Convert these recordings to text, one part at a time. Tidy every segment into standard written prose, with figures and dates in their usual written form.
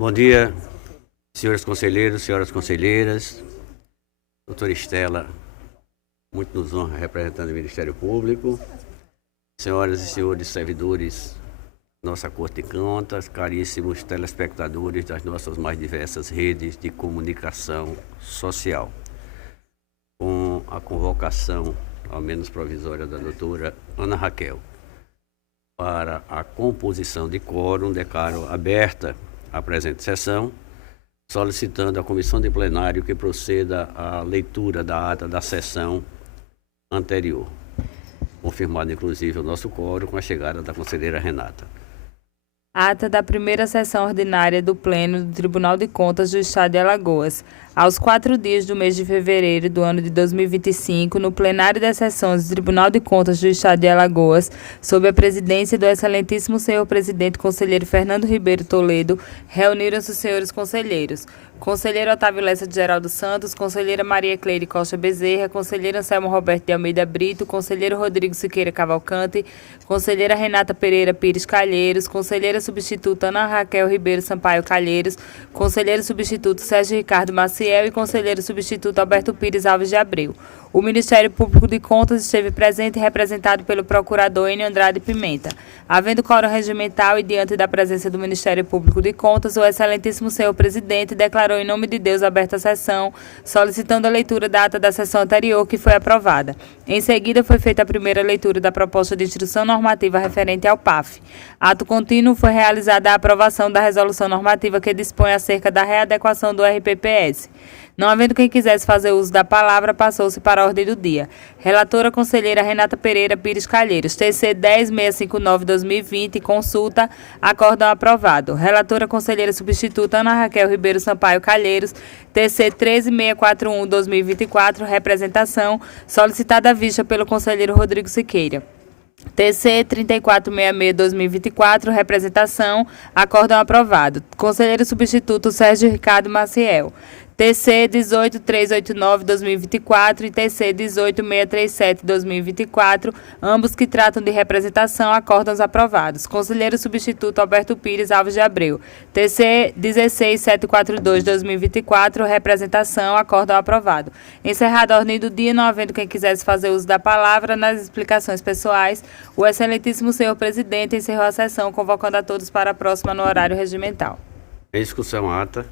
Bom dia, senhores conselheiros, senhoras conselheiras, doutora Estela, muito nos honra representando o Ministério Público, senhoras e senhores servidores da nossa Corte de Contas, caríssimos telespectadores das nossas mais diversas redes de comunicação social. Com a convocação, ao menos provisória, da doutora Ana Raquel, para a composição de quórum, declaro aberta a presente sessão, solicitando à comissão de plenário que proceda à leitura da ata da sessão anterior. Confirmado, inclusive, o nosso quórum com a chegada da conselheira Renata. Ata da primeira sessão ordinária do Pleno do Tribunal de Contas do Estado de Alagoas. Aos 4 dias do mês de fevereiro do ano de 2025, no plenário das sessões do Tribunal de Contas do Estado de Alagoas, sob a presidência do excelentíssimo senhor presidente conselheiro Fernando Ribeiro Toledo, reuniram-se os senhores conselheiros: conselheiro Otávio Lessa de Geraldo Santos, conselheira Maria Cleide Costa Bezerra, conselheiro Anselmo Roberto de Almeida Brito, conselheiro Rodrigo Siqueira Cavalcante, conselheira Renata Pereira Pires Calheiros, conselheira substituta Ana Raquel Ribeiro Sampaio Calheiros, conselheiro substituto Sérgio Ricardo Maciel e conselheiro substituto Alberto Pires Alves de Abreu. O Ministério Público de Contas esteve presente e representado pelo procurador Enio Andrade Pimenta. Havendo quórum regimental e diante da presença do Ministério Público de Contas, o excelentíssimo senhor presidente declarou em nome de Deus aberta a sessão, solicitando a leitura da ata da sessão anterior, que foi aprovada. Em seguida, foi feita a primeira leitura da proposta de instrução normativa referente ao PAF. Ato contínuo, foi realizada a aprovação da resolução normativa que dispõe acerca da readequação do RPPS. Não havendo quem quisesse fazer uso da palavra, passou-se para a ordem do dia. Relatora conselheira Renata Pereira Pires Calheiros, TC 10659-2020, consulta, acórdão aprovado. Relatora conselheira substituta Ana Raquel Ribeiro Sampaio Calheiros, TC 13641-2024, representação, solicitada à vista pelo conselheiro Rodrigo Siqueira. TC 3466-2024, representação, acórdão aprovado. Conselheiro substituto Sérgio Ricardo Maciel. TC 18389-2024 e TC 18637-2024, ambos que tratam de representação, acórdãos aprovados. Conselheiro substituto Alberto Pires Alves de Abreu. TC 16742-2024, representação, acórdão aprovado. Encerrada a ordem do dia, não havendo quem quisesse fazer uso da palavra, nas explicações pessoais, o excelentíssimo senhor presidente encerrou a sessão, convocando a todos para a próxima no horário regimental. Em discussão ata.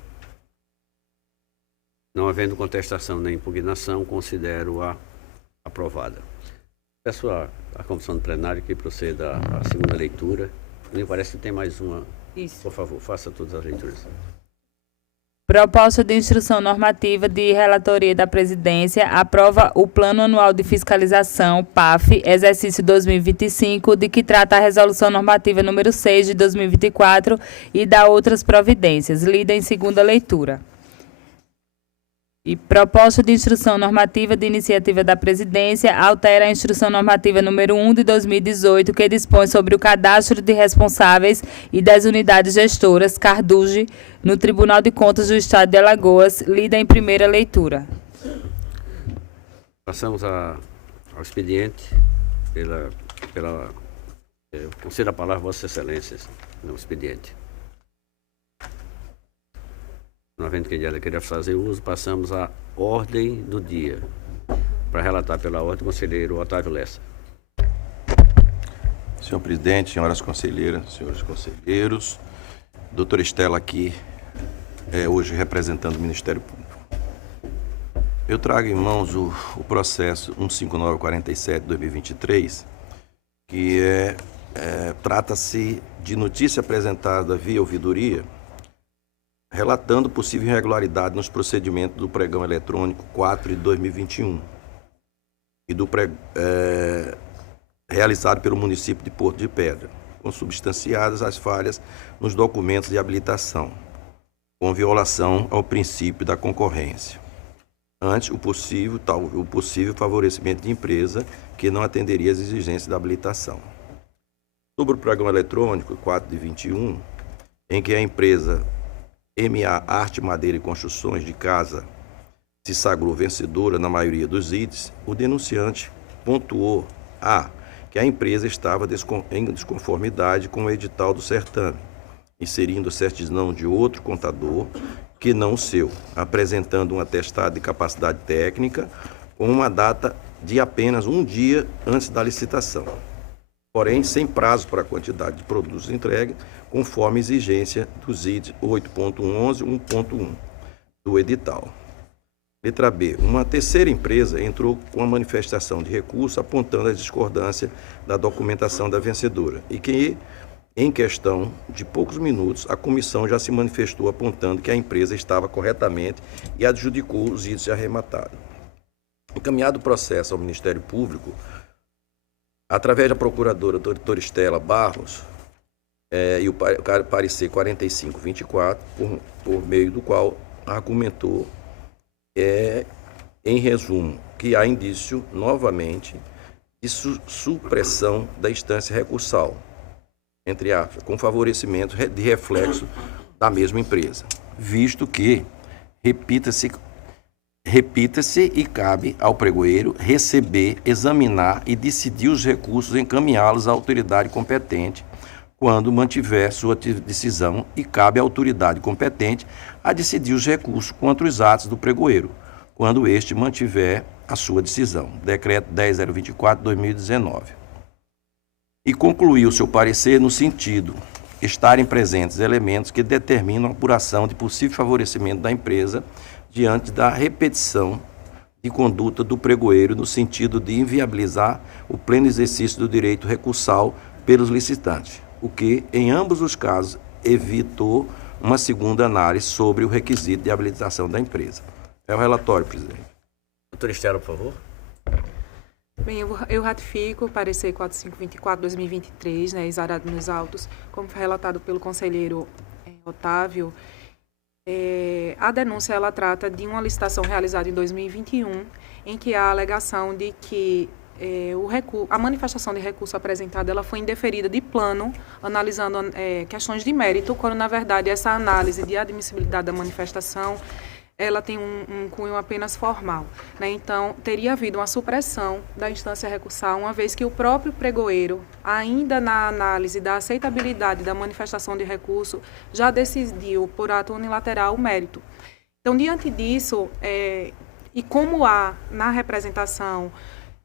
Não havendo contestação nem impugnação, considero-a aprovada. Peço à comissão do plenário que proceda à segunda leitura. Me parece que tem mais uma. Isso. Por favor, faça todas as leituras. Proposta de instrução normativa de relatoria da presidência aprova o Plano Anual de Fiscalização, PAF, exercício 2025, de que trata a Resolução Normativa número 6 de 2024 e da outras providências, lida em segunda leitura. E proposta de instrução normativa de iniciativa da presidência altera a instrução normativa número 1 de 2018, que dispõe sobre o cadastro de responsáveis e das unidades gestoras, CARDUGE, no Tribunal de Contas do Estado de Alagoas, lida em primeira leitura. Passamos ao expediente. Concedo a palavra a Vossas Excelências no expediente. Não havendo quem dela queira fazer uso, passamos à ordem do dia. Para relatar pela ordem, o conselheiro Otávio Lessa. Senhor presidente, senhoras conselheiras, senhores conselheiros, doutora Estela aqui, hoje representando o Ministério Público. Eu trago em mãos o processo 15947-2023, que trata-se de notícia apresentada via ouvidoria, relatando possível irregularidade nos procedimentos do pregão eletrônico 4 de 2021 e realizado pelo município de Porto de Pedra, consubstanciadas as falhas nos documentos de habilitação, com violação ao princípio da concorrência, ante o possível favorecimento de empresa que não atenderia às exigências da habilitação. Sobre o pregão eletrônico 4 de 21, em que a empresa MA Arte, Madeira e Construções de Casa se sagrou vencedora na maioria dos itens, o denunciante pontuou que a empresa estava em desconformidade com o edital do certame inserindo a certidão de outro contador que não o seu, apresentando um atestado de capacidade técnica com uma data de apenas um dia antes da licitação, porém sem prazo para a quantidade de produtos entregue, conforme exigência dos itens 8.11 e 1.1 do edital. Letra B. Uma terceira empresa entrou com a manifestação de recurso apontando a discordância da documentação da vencedora e que, em questão de poucos minutos, a comissão já se manifestou apontando que a empresa estava corretamente e adjudicou os itens arrematados. Encaminhado o processo ao Ministério Público, através da procuradora doutora Estela Barros, e o parecer 4524, por meio do qual argumentou, em resumo, que há indício, novamente, de supressão da instância recursal, entre aspas, com favorecimento de reflexo da mesma empresa, visto que, repita-se e cabe ao pregoeiro receber, examinar e decidir os recursos e encaminhá-los à autoridade competente quando mantiver sua decisão e cabe à autoridade competente a decidir os recursos contra os atos do pregoeiro, quando este mantiver a sua decisão. Decreto 10.024/2019. E concluiu seu parecer no sentido estarem presentes elementos que determinam a apuração de possível favorecimento da empresa diante da repetição de conduta do pregoeiro no sentido de inviabilizar o pleno exercício do direito recursal pelos licitantes, o que, em ambos os casos, evitou uma segunda análise sobre o requisito de habilitação da empresa. É o relatório, presidente. Doutora Estela, por favor. Bem, eu ratifico o parecer 4524/2023, exarado nos autos, como foi relatado pelo conselheiro Otávio. A denúncia ela trata de uma licitação realizada em 2021, em que há a alegação de que a manifestação de recurso apresentada ela foi indeferida de plano, analisando questões de mérito, quando, na verdade, essa análise de admissibilidade da manifestação ela tem um cunho apenas formal. Então, teria havido uma supressão da instância recursal, uma vez que o próprio pregoeiro, ainda na análise da aceitabilidade da manifestação de recurso, já decidiu, por ato unilateral, o mérito. Então, diante disso, e como há na representação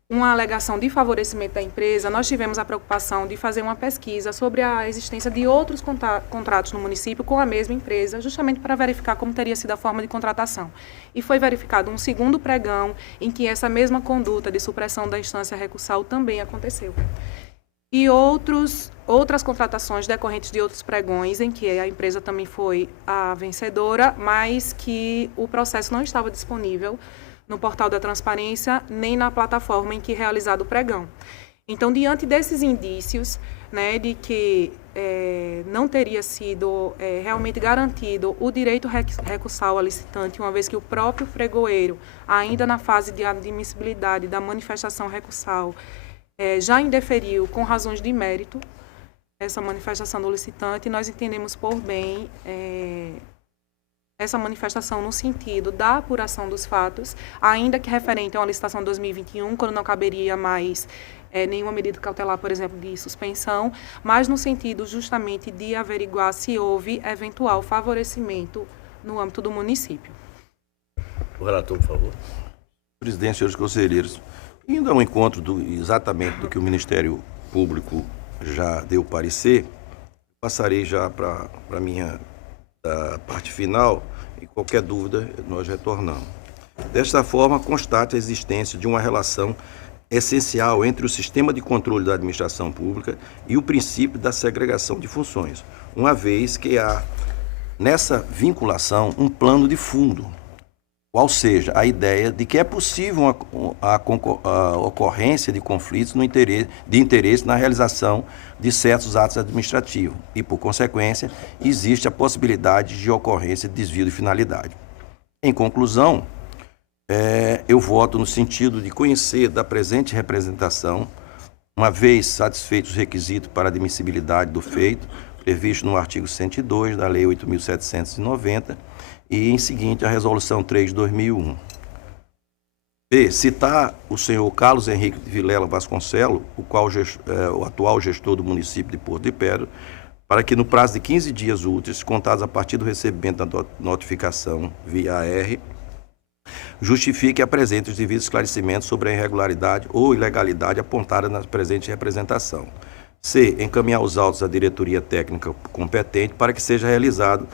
uma alegação de favorecimento da empresa, nós tivemos a preocupação de fazer uma pesquisa sobre a existência de outros contratos no município com a mesma empresa, justamente para verificar como teria sido a forma de contratação. E foi verificado um segundo pregão em que essa mesma conduta de supressão da instância recursal também aconteceu. E outras contratações decorrentes de outros pregões em que a empresa também foi a vencedora, mas que o processo não estava disponível no portal da transparência, nem na plataforma em que realizado o pregão. Então, diante desses indícios, de que não teria sido realmente garantido o direito recursal ao licitante, uma vez que o próprio pregoeiro, ainda na fase de admissibilidade da manifestação recursal, já indeferiu com razões de mérito essa manifestação do licitante, nós entendemos por bem essa manifestação no sentido da apuração dos fatos, ainda que referente a uma licitação de 2021, quando não caberia mais nenhuma medida cautelar, por exemplo, de suspensão, mas no sentido justamente de averiguar se houve eventual favorecimento no âmbito do município. O relator, por favor. Presidente, senhores conselheiros, indo ao encontro exatamente do que o Ministério Público já deu parecer, passarei já para a minha parte final e qualquer dúvida nós retornamos. Desta forma, constate a existência de uma relação essencial entre o sistema de controle da administração pública e o princípio da segregação de funções, uma vez que há nessa vinculação um plano de fundo, qual seja a ideia de que é possível a ocorrência de conflitos de interesse na realização de certos atos administrativos e, por consequência, existe a possibilidade de ocorrência de desvio de finalidade. Em conclusão, eu voto no sentido de conhecer da presente representação, uma vez satisfeitos os requisitos para admissibilidade do feito, previsto no artigo 102 da Lei 8.790, e, em seguinte, a Resolução 3 de 2001. B. Citar o senhor Carlos Henrique de Vilela Vasconcelos, o atual gestor do município de Porto de Pedra, para que no prazo de 15 dias úteis, contados a partir do recebimento da notificação via AR, justifique e apresente os devidos esclarecimentos sobre a irregularidade ou ilegalidade apontada na presente representação. C. Encaminhar os autos à diretoria técnica competente para que seja realizado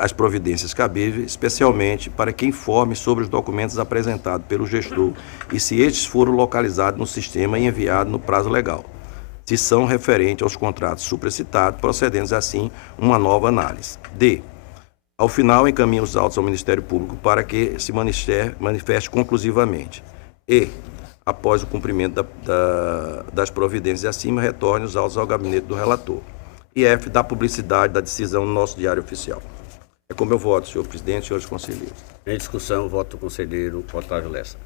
as providências cabíveis, especialmente para que informe sobre os documentos apresentados pelo gestor e se estes foram localizados no sistema e enviados no prazo legal, se são referentes aos contratos supracitados, procedendo assim uma nova análise. D. Ao final, encaminha os autos ao Ministério Público para que se manifeste conclusivamente. E, após o cumprimento das providências acima, retorne os autos ao gabinete do relator. E F, da publicidade da decisão no nosso Diário Oficial. É como eu voto, senhor presidente e senhores conselheiros. Em discussão, voto do conselheiro Otávio Lessa.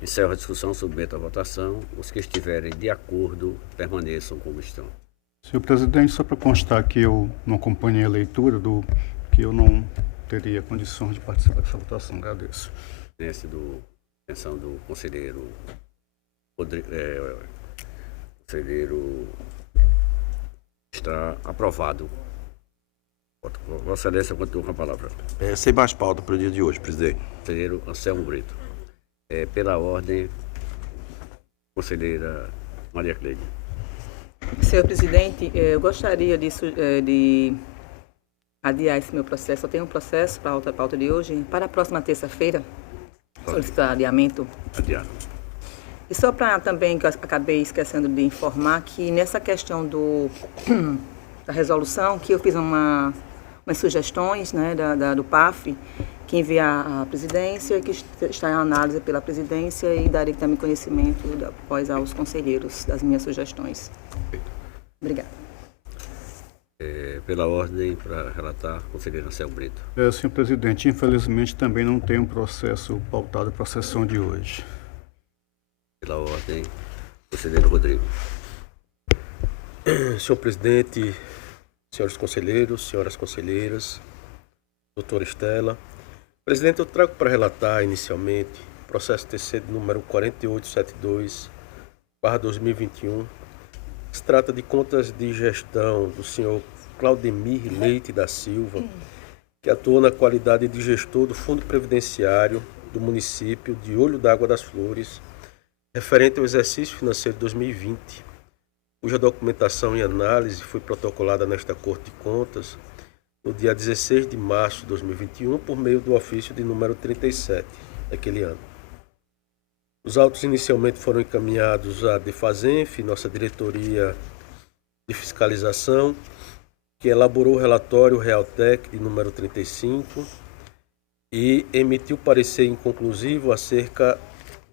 Encerro a discussão, submeto à votação. Os que estiverem de acordo, permaneçam como estão. Senhor presidente, só para constar que eu não acompanhei a leitura que eu não teria condições de participar dessa votação. Agradeço. Atenção do conselheiro conselheiro está aprovado. Vossa Excelência continua com a palavra. Sem mais pauta para o dia de hoje, presidente. Conselheiro Anselmo Brito. Pela ordem, conselheira Maria Cleide. Senhor presidente, eu gostaria de adiar esse meu processo. Eu tenho um processo para a pauta de hoje, para a próxima terça-feira, solicitar adiamento. Adiado. E só para também, que eu acabei esquecendo de informar, que nessa questão da resolução, que eu fiz umas sugestões, né, do PAF, que enviar à presidência, que está em análise pela presidência e darei também conhecimento após aos conselheiros das minhas sugestões. Obrigada. Pela ordem, para relatar, conselheiro Anselmo Brito. Senhor presidente, infelizmente também não tem um processo pautado para a sessão de hoje. Pela ordem, conselheiro Rodrigo. Senhor presidente, senhores conselheiros, senhoras conselheiras, doutora Estela. Presidente, eu trago para relatar inicialmente o processo TC de número 4872/2021, que se trata de contas de gestão do senhor Claudemir Leite da Silva, que atua na qualidade de gestor do Fundo Previdenciário do município de Olho d'Água das Flores, referente ao exercício financeiro de 2020, cuja documentação e análise foi protocolada nesta Corte de Contas no dia 16 de março de 2021, por meio do ofício de número 37 daquele ano. Os autos inicialmente foram encaminhados à DEFASENF, nossa diretoria de fiscalização, que elaborou o relatório Realtec de número 35 e emitiu parecer inconclusivo acerca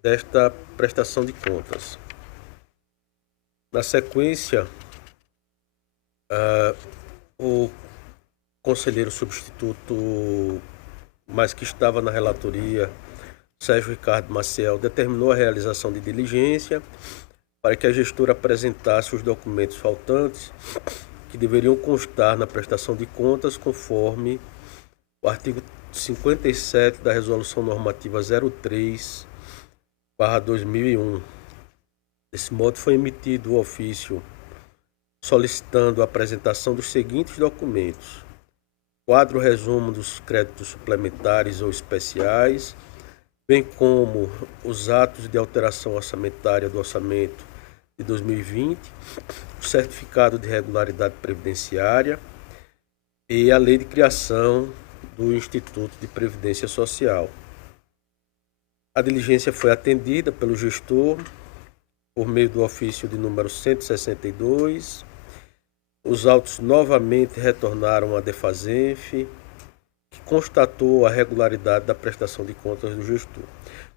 desta prestação de contas. Na sequência, o conselheiro substituto, mas que estava na relatoria, Sérgio Ricardo Maciel, determinou a realização de diligência para que a gestora apresentasse os documentos faltantes que deveriam constar na prestação de contas conforme o artigo 57 da Resolução Normativa 03/2001. Desse modo, foi emitido o ofício solicitando a apresentação dos seguintes documentos: quadro resumo dos créditos suplementares ou especiais, bem como os atos de alteração orçamentária do orçamento de 2020, o certificado de regularidade previdenciária e a lei de criação do Instituto de Previdência Social. A diligência foi atendida pelo gestor por meio do ofício de número 162. Os autos novamente retornaram à DEFASENF, que constatou a regularidade da prestação de contas do gestor.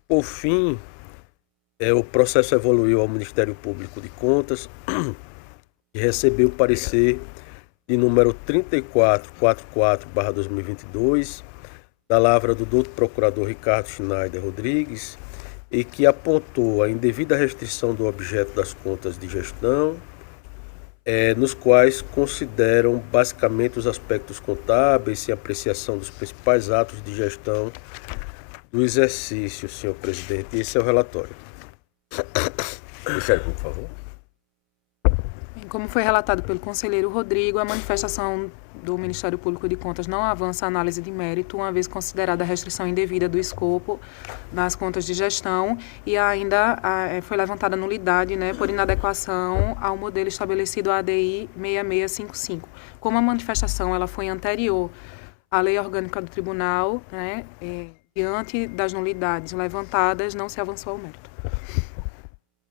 Por fim, o processo evoluiu ao Ministério Público de Contas, que recebeu o parecer de número 3444/2022, da lavra do doutor procurador Ricardo Schneider Rodrigues, e que apontou a indevida restrição do objeto das contas de gestão, nos quais consideram basicamente os aspectos contábeis e apreciação dos principais atos de gestão do exercício, senhor presidente. Esse é o relatório. Ministério Público, por favor. Como foi relatado pelo conselheiro Rodrigo, a manifestação do Ministério Público de Contas não avança a análise de mérito, uma vez considerada a restrição indevida do escopo das contas de gestão e ainda foi levantada nulidade, né, por inadequação ao modelo estabelecido ADI 6655. Como a manifestação ela foi anterior à lei orgânica do tribunal, né, diante das nulidades levantadas, não se avançou ao mérito.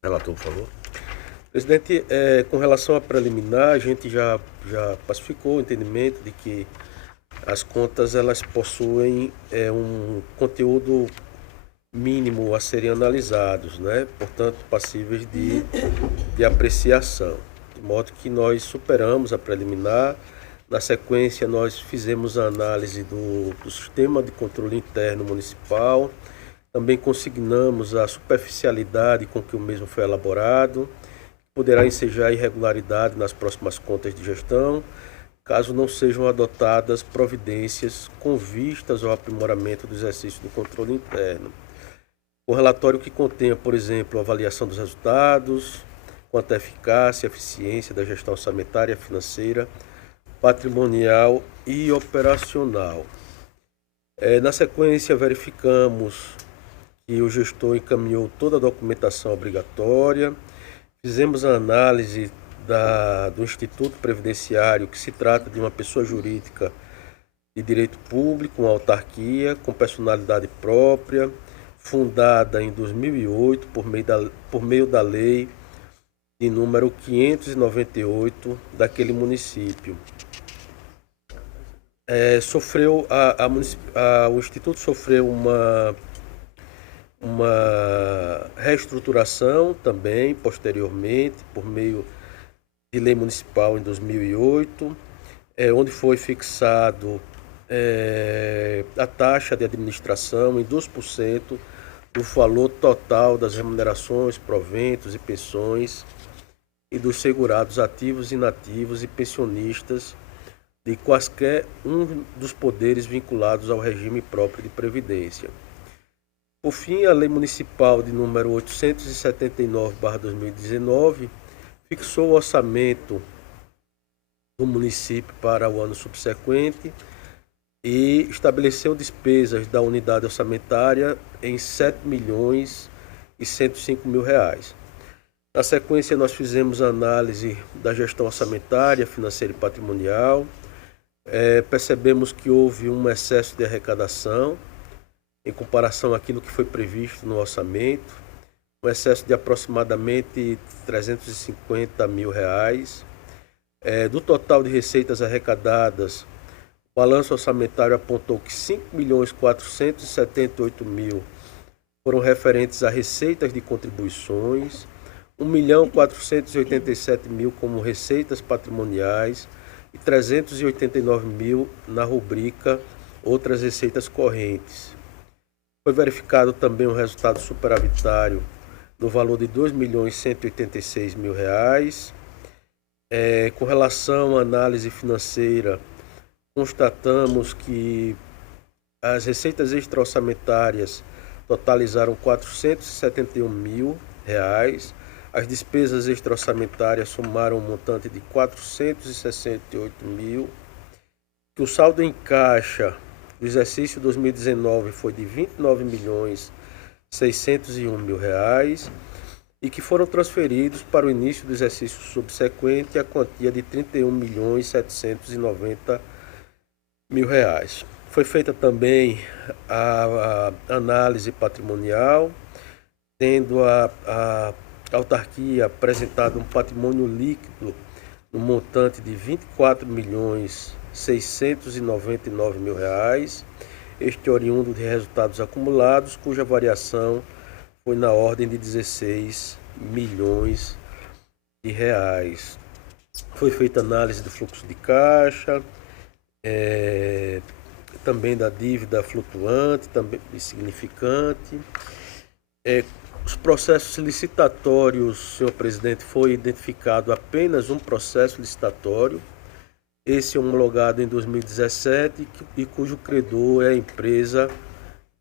Relator, por favor. Presidente, com relação à preliminar, a gente já pacificou o entendimento de que as contas elas possuem um conteúdo mínimo a serem analisados, né? Portanto, passíveis de apreciação. De modo que nós superamos a preliminar. Na sequência, nós fizemos a análise do sistema de controle interno municipal, também consignamos a superficialidade com que o mesmo foi elaborado, poderá ensejar irregularidade nas próximas contas de gestão, caso não sejam adotadas providências com vistas ao aprimoramento do exercício do controle interno. O relatório que contenha, por exemplo, a avaliação dos resultados, quanto à eficácia e eficiência da gestão orçamentária, financeira, patrimonial e operacional. Na sequência, verificamos que o gestor encaminhou toda a documentação obrigatória. Fizemos a análise do Instituto Previdenciário, que se trata de uma pessoa jurídica de direito público, uma autarquia com personalidade própria, fundada em 2008 por meio da lei de número 598 daquele município. O Instituto sofreu uma reestruturação também, posteriormente, por meio de lei municipal em 2008, onde foi fixado a taxa de administração em 2% do valor total das remunerações, proventos e pensões e dos segurados ativos, inativos e pensionistas de quaisquer um dos poderes vinculados ao regime próprio de previdência. Por fim, a Lei Municipal de número 879/2019 fixou o orçamento do município para o ano subsequente e estabeleceu despesas da unidade orçamentária em R$ 7.105.000. Na sequência, nós fizemos a análise da gestão orçamentária, financeira e patrimonial. Percebemos que houve um excesso de arrecadação em comparação àquilo que foi previsto no orçamento, um excesso de aproximadamente R$ 350.000. Do total de receitas arrecadadas, o balanço orçamentário apontou que 5.478.000 foram referentes a receitas de contribuições, 1.487.000 como receitas patrimoniais e 389.000 na rubrica outras receitas correntes. Foi verificado também um resultado superavitário no valor de R$ 2.186.000. Com relação à análise financeira, constatamos que as receitas extra-orçamentárias totalizaram R$ 471.000, as despesas extra-orçamentárias somaram um montante de R$ 468.000, que o saldo em caixa do exercício 2019 foi de R$ 29.601.000 e que foram transferidos para o início do exercício subsequente a quantia de R$ 31.790.000. Foi feita também a análise patrimonial, tendo a autarquia apresentado um patrimônio líquido no montante de R$ 24.699.000, este oriundo de resultados acumulados, cuja variação foi na ordem de R$ 16 milhões. Foi feita análise do fluxo de caixa, também da dívida flutuante, também significante. Os processos licitatórios, senhor presidente, foi identificado apenas um processo licitatório, esse homologado em 2017 e cujo credor é a empresa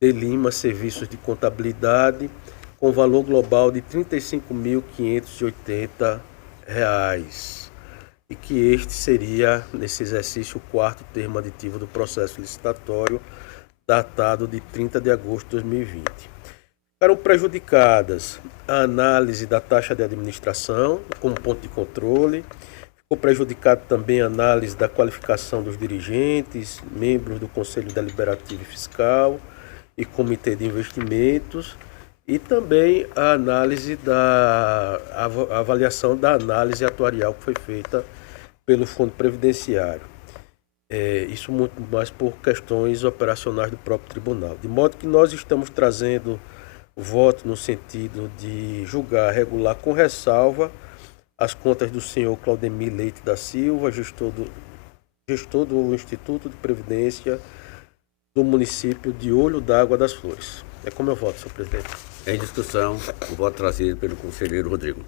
de Lima Serviços de Contabilidade, com valor global de R$ 35.580. e que este seria, nesse exercício, o 4º termo aditivo do processo licitatório, datado de 30 de agosto de 2020. Ficaram prejudicadas a análise da taxa de administração como ponto de controle, ficou prejudicado também a análise da qualificação dos dirigentes, membros do Conselho Deliberativo e Fiscal e Comitê de Investimentos, e também a análise a avaliação da análise atuarial que foi feita pelo Fundo Previdenciário. Isso muito mais por questões operacionais do próprio tribunal. De modo que nós estamos trazendo o voto no sentido de julgar, regular com ressalva as contas do senhor Claudemir Leite da Silva, gestor do Instituto de Previdência do município de Olho d'Água das Flores. É como eu voto, senhor presidente. Em discussão, o voto trazido pelo conselheiro Rodrigo.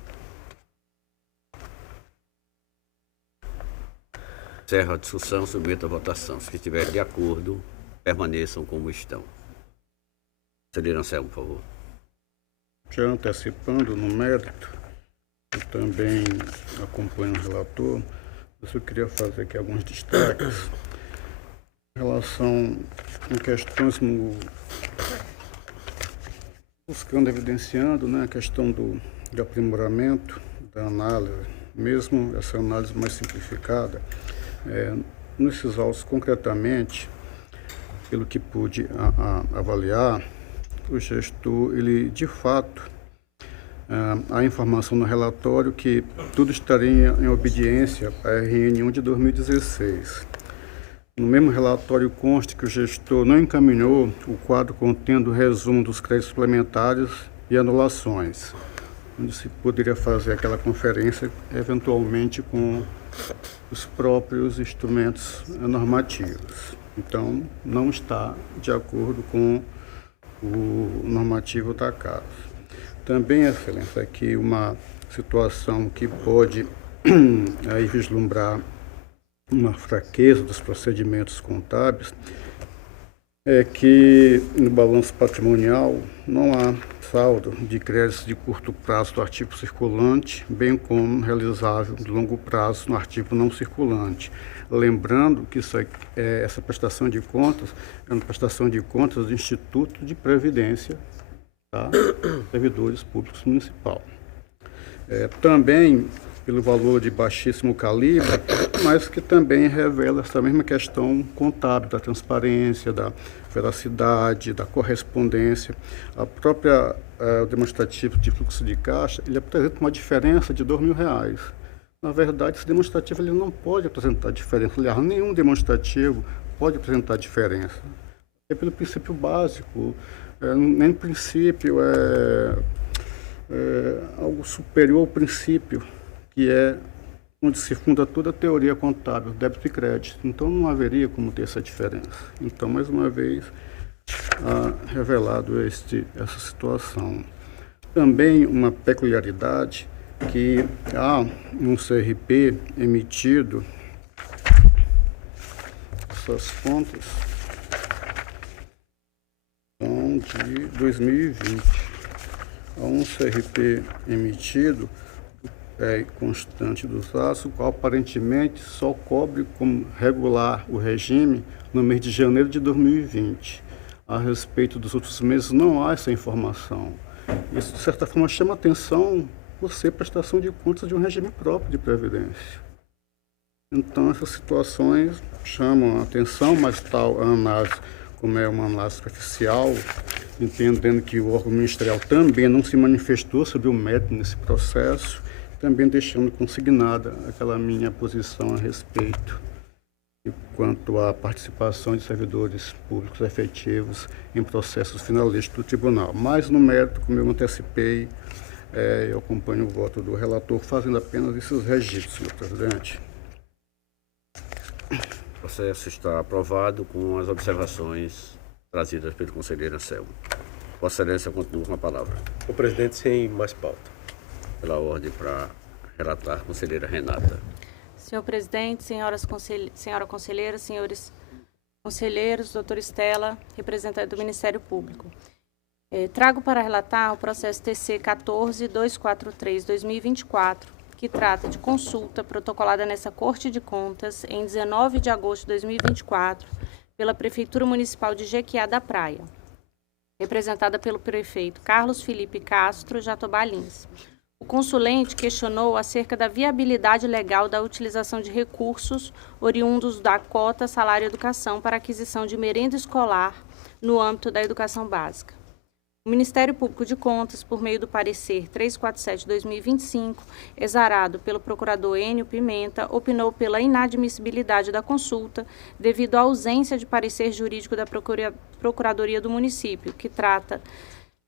Encerro a discussão, submeto a votação. Se estiverem de acordo, permaneçam como estão. Conselheiro Anselmo, por favor. Já antecipando no mérito, eu também acompanho o relator, eu só queria fazer aqui alguns destaques em relação a questões buscando, evidenciando, né, a questão do aprimoramento da análise, mesmo essa análise mais simplificada. Nesses autos, concretamente, pelo que pude avaliar, o gestor, ele de fato, há informação no relatório que tudo estaria em obediência à RN 1 de 2016. No mesmo relatório consta que o gestor não encaminhou o quadro contendo o resumo dos créditos suplementares e anulações, onde se poderia fazer aquela conferência eventualmente com os próprios instrumentos normativos. Então, não está de acordo com o normativo da casa. Também, Excelência, aqui uma situação que pode aí vislumbrar uma fraqueza dos procedimentos contábeis é que no balanço patrimonial não há saldo de créditos de curto prazo do artigo circulante, bem como realizável de longo prazo no artigo não circulante. Lembrando que essa prestação de contas é uma prestação de contas do Instituto de Previdência, tá? Servidores Públicos Municipal. Também pelo valor de baixíssimo calibre, mas que também revela essa mesma questão contábil, da transparência, da veracidade, da correspondência. A própria o demonstrativo de fluxo de caixa, ele apresenta uma diferença de R$2.000. Na verdade, esse demonstrativo ele não pode apresentar diferença. Aliás, nenhum demonstrativo pode apresentar diferença. É pelo princípio básico, nem princípio é algo superior ao princípio, que é onde se funda toda a teoria contábil, débito e crédito. Então, não haveria como ter essa diferença. Então, mais uma vez, revelado essa situação. Também uma peculiaridade que há um CRP emitido, essas contas são de 2020. Há um CRP emitido constante dos atos, o qual aparentemente só cobre como regular o regime no mês de janeiro de 2020. A respeito dos outros meses não há essa informação. Isso, de certa forma, chama atenção por ser prestação de contas de um regime próprio de previdência. Então, essas situações chamam a atenção, mas tal análise, como é uma análise superficial, entendendo que o órgão ministerial também não se manifestou sobre o mérito nesse processo, também deixando consignada aquela minha posição a respeito quanto à participação de servidores públicos efetivos em processos finalísticos do tribunal. Mas no mérito, como eu antecipei, eu acompanho o voto do relator, fazendo apenas esses registros, senhor presidente. O processo está aprovado com as observações trazidas pelo conselheiro Anselmo. Vossa Excelência continua com a palavra. O presidente, sem mais pauta. Pela ordem para relatar, conselheira Renata. Senhor presidente, senhora conselheira, senhores conselheiros, doutora Estela, representante do Ministério Público. Trago para relatar o processo TC 14.243/2024, que trata de consulta protocolada nessa Corte de Contas em 19 de agosto de 2024 pela Prefeitura Municipal de Jequiá da Praia, representada pelo prefeito Carlos Felipe Castro Jatobá Lins. O consulente questionou acerca da viabilidade legal da utilização de recursos oriundos da cota salário-educação para aquisição de merenda escolar no âmbito da educação básica. O Ministério Público de Contas, por meio do parecer 347/2025, exarado pelo procurador Enio Pimenta, opinou pela inadmissibilidade da consulta devido à ausência de parecer jurídico da Procuradoria do município, que trata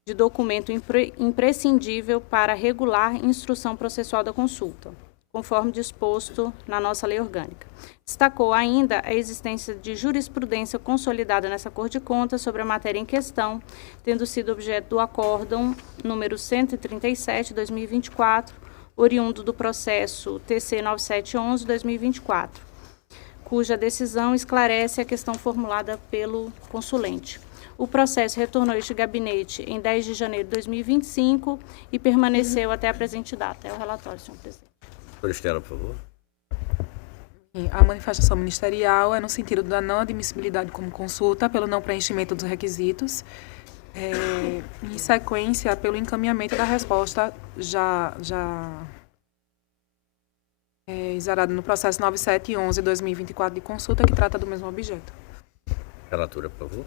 de documento imprescindível para regular instrução processual da consulta, conforme disposto na nossa lei orgânica. Destacou ainda a existência de jurisprudência consolidada nessa Corte de Contas sobre a matéria em questão, tendo sido objeto do acórdão número 137/2024, oriundo do processo TC 9711/2024, cuja decisão esclarece a questão formulada pelo consulente. O processo retornou a este gabinete em 10 de janeiro de 2025 e permaneceu até a presente data. É o relatório, senhor presidente. Doutora Estela, por favor. A manifestação ministerial é no sentido da não admissibilidade como consulta pelo não preenchimento dos requisitos, em sequência pelo encaminhamento da resposta já exarada no processo 9711/2024 de consulta, que trata do mesmo objeto. Relatora, por favor.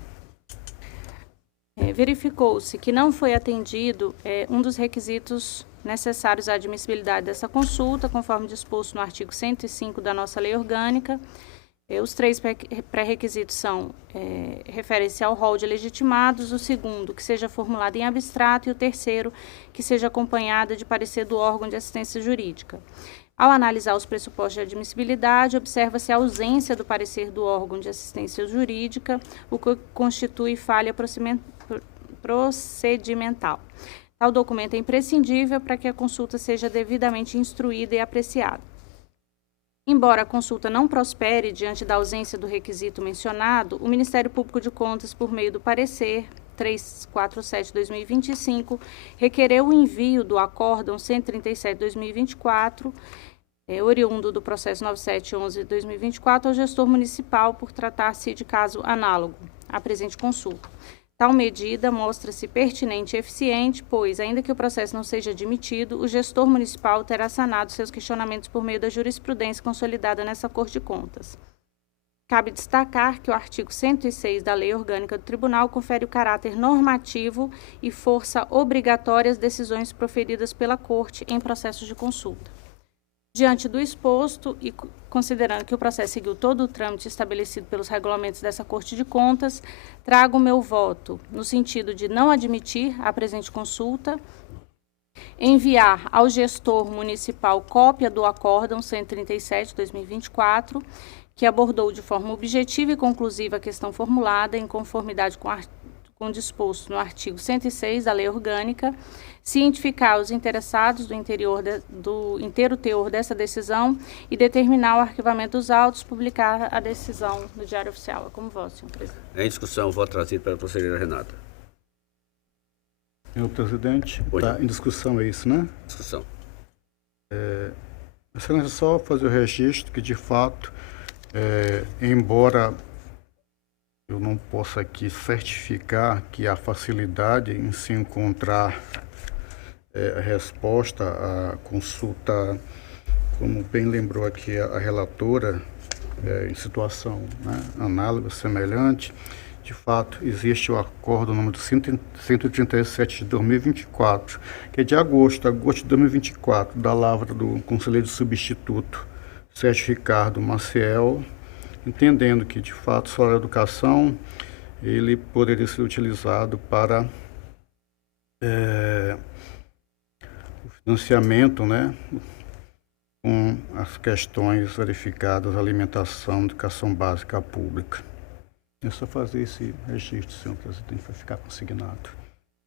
Verificou-se que não foi atendido um dos requisitos necessários à admissibilidade dessa consulta, conforme disposto no artigo 105 da nossa lei orgânica. Os 3 pré-requisitos são referem-se ao rol de legitimados, o segundo, que seja formulado em abstrato, e o terceiro, que seja acompanhada de parecer do órgão de assistência jurídica. Ao analisar os pressupostos de admissibilidade, observa-se a ausência do parecer do órgão de assistência jurídica, o que constitui falha procedimental. Tal documento é imprescindível para que a consulta seja devidamente instruída e apreciada. Embora a consulta não prospere diante da ausência do requisito mencionado, o Ministério Público de Contas, por meio do parecer 347/2025, requereu o envio do acórdão 137/2024, oriundo do processo 9711/2024, ao gestor municipal por tratar-se de caso análogo à presente consulta. Tal medida mostra-se pertinente e eficiente, pois, ainda que o processo não seja admitido, o gestor municipal terá sanado seus questionamentos por meio da jurisprudência consolidada nessa Corte de Contas. Cabe destacar que o artigo 106 da Lei Orgânica do Tribunal confere o caráter normativo e força obrigatória às decisões proferidas pela Corte em processos de consulta. Diante do exposto e considerando que o processo seguiu todo o trâmite estabelecido pelos regulamentos dessa Corte de Contas, trago o meu voto no sentido de não admitir a presente consulta, enviar ao gestor municipal cópia do acórdão 137/2024, que abordou de forma objetiva e conclusiva a questão formulada em conformidade com o disposto no artigo 106 da Lei Orgânica, cientificar os interessados do inteiro teor dessa decisão e determinar o arquivamento dos autos, publicar a decisão no Diário Oficial. É como voto, senhor presidente. Em discussão, o voto trazido pela conselheira Renata. Senhor presidente, está em discussão, é isso, né? Discussão. Excelência, só fazer o registro que, de fato, embora eu não possa aqui certificar que há facilidade em se encontrar a resposta à consulta, como bem lembrou aqui a relatora, em situação, né, análoga, semelhante. De fato, existe o acordo número 137 de 2024, que é de agosto de 2024, da lavra do conselheiro substituto Sérgio Ricardo Maciel, entendendo que, de fato, só a educação ele poderia ser utilizado para o financiamento, né, com as questões verificadas, alimentação, educação básica pública. É só fazer esse registro, senhor presidente, para ficar consignado.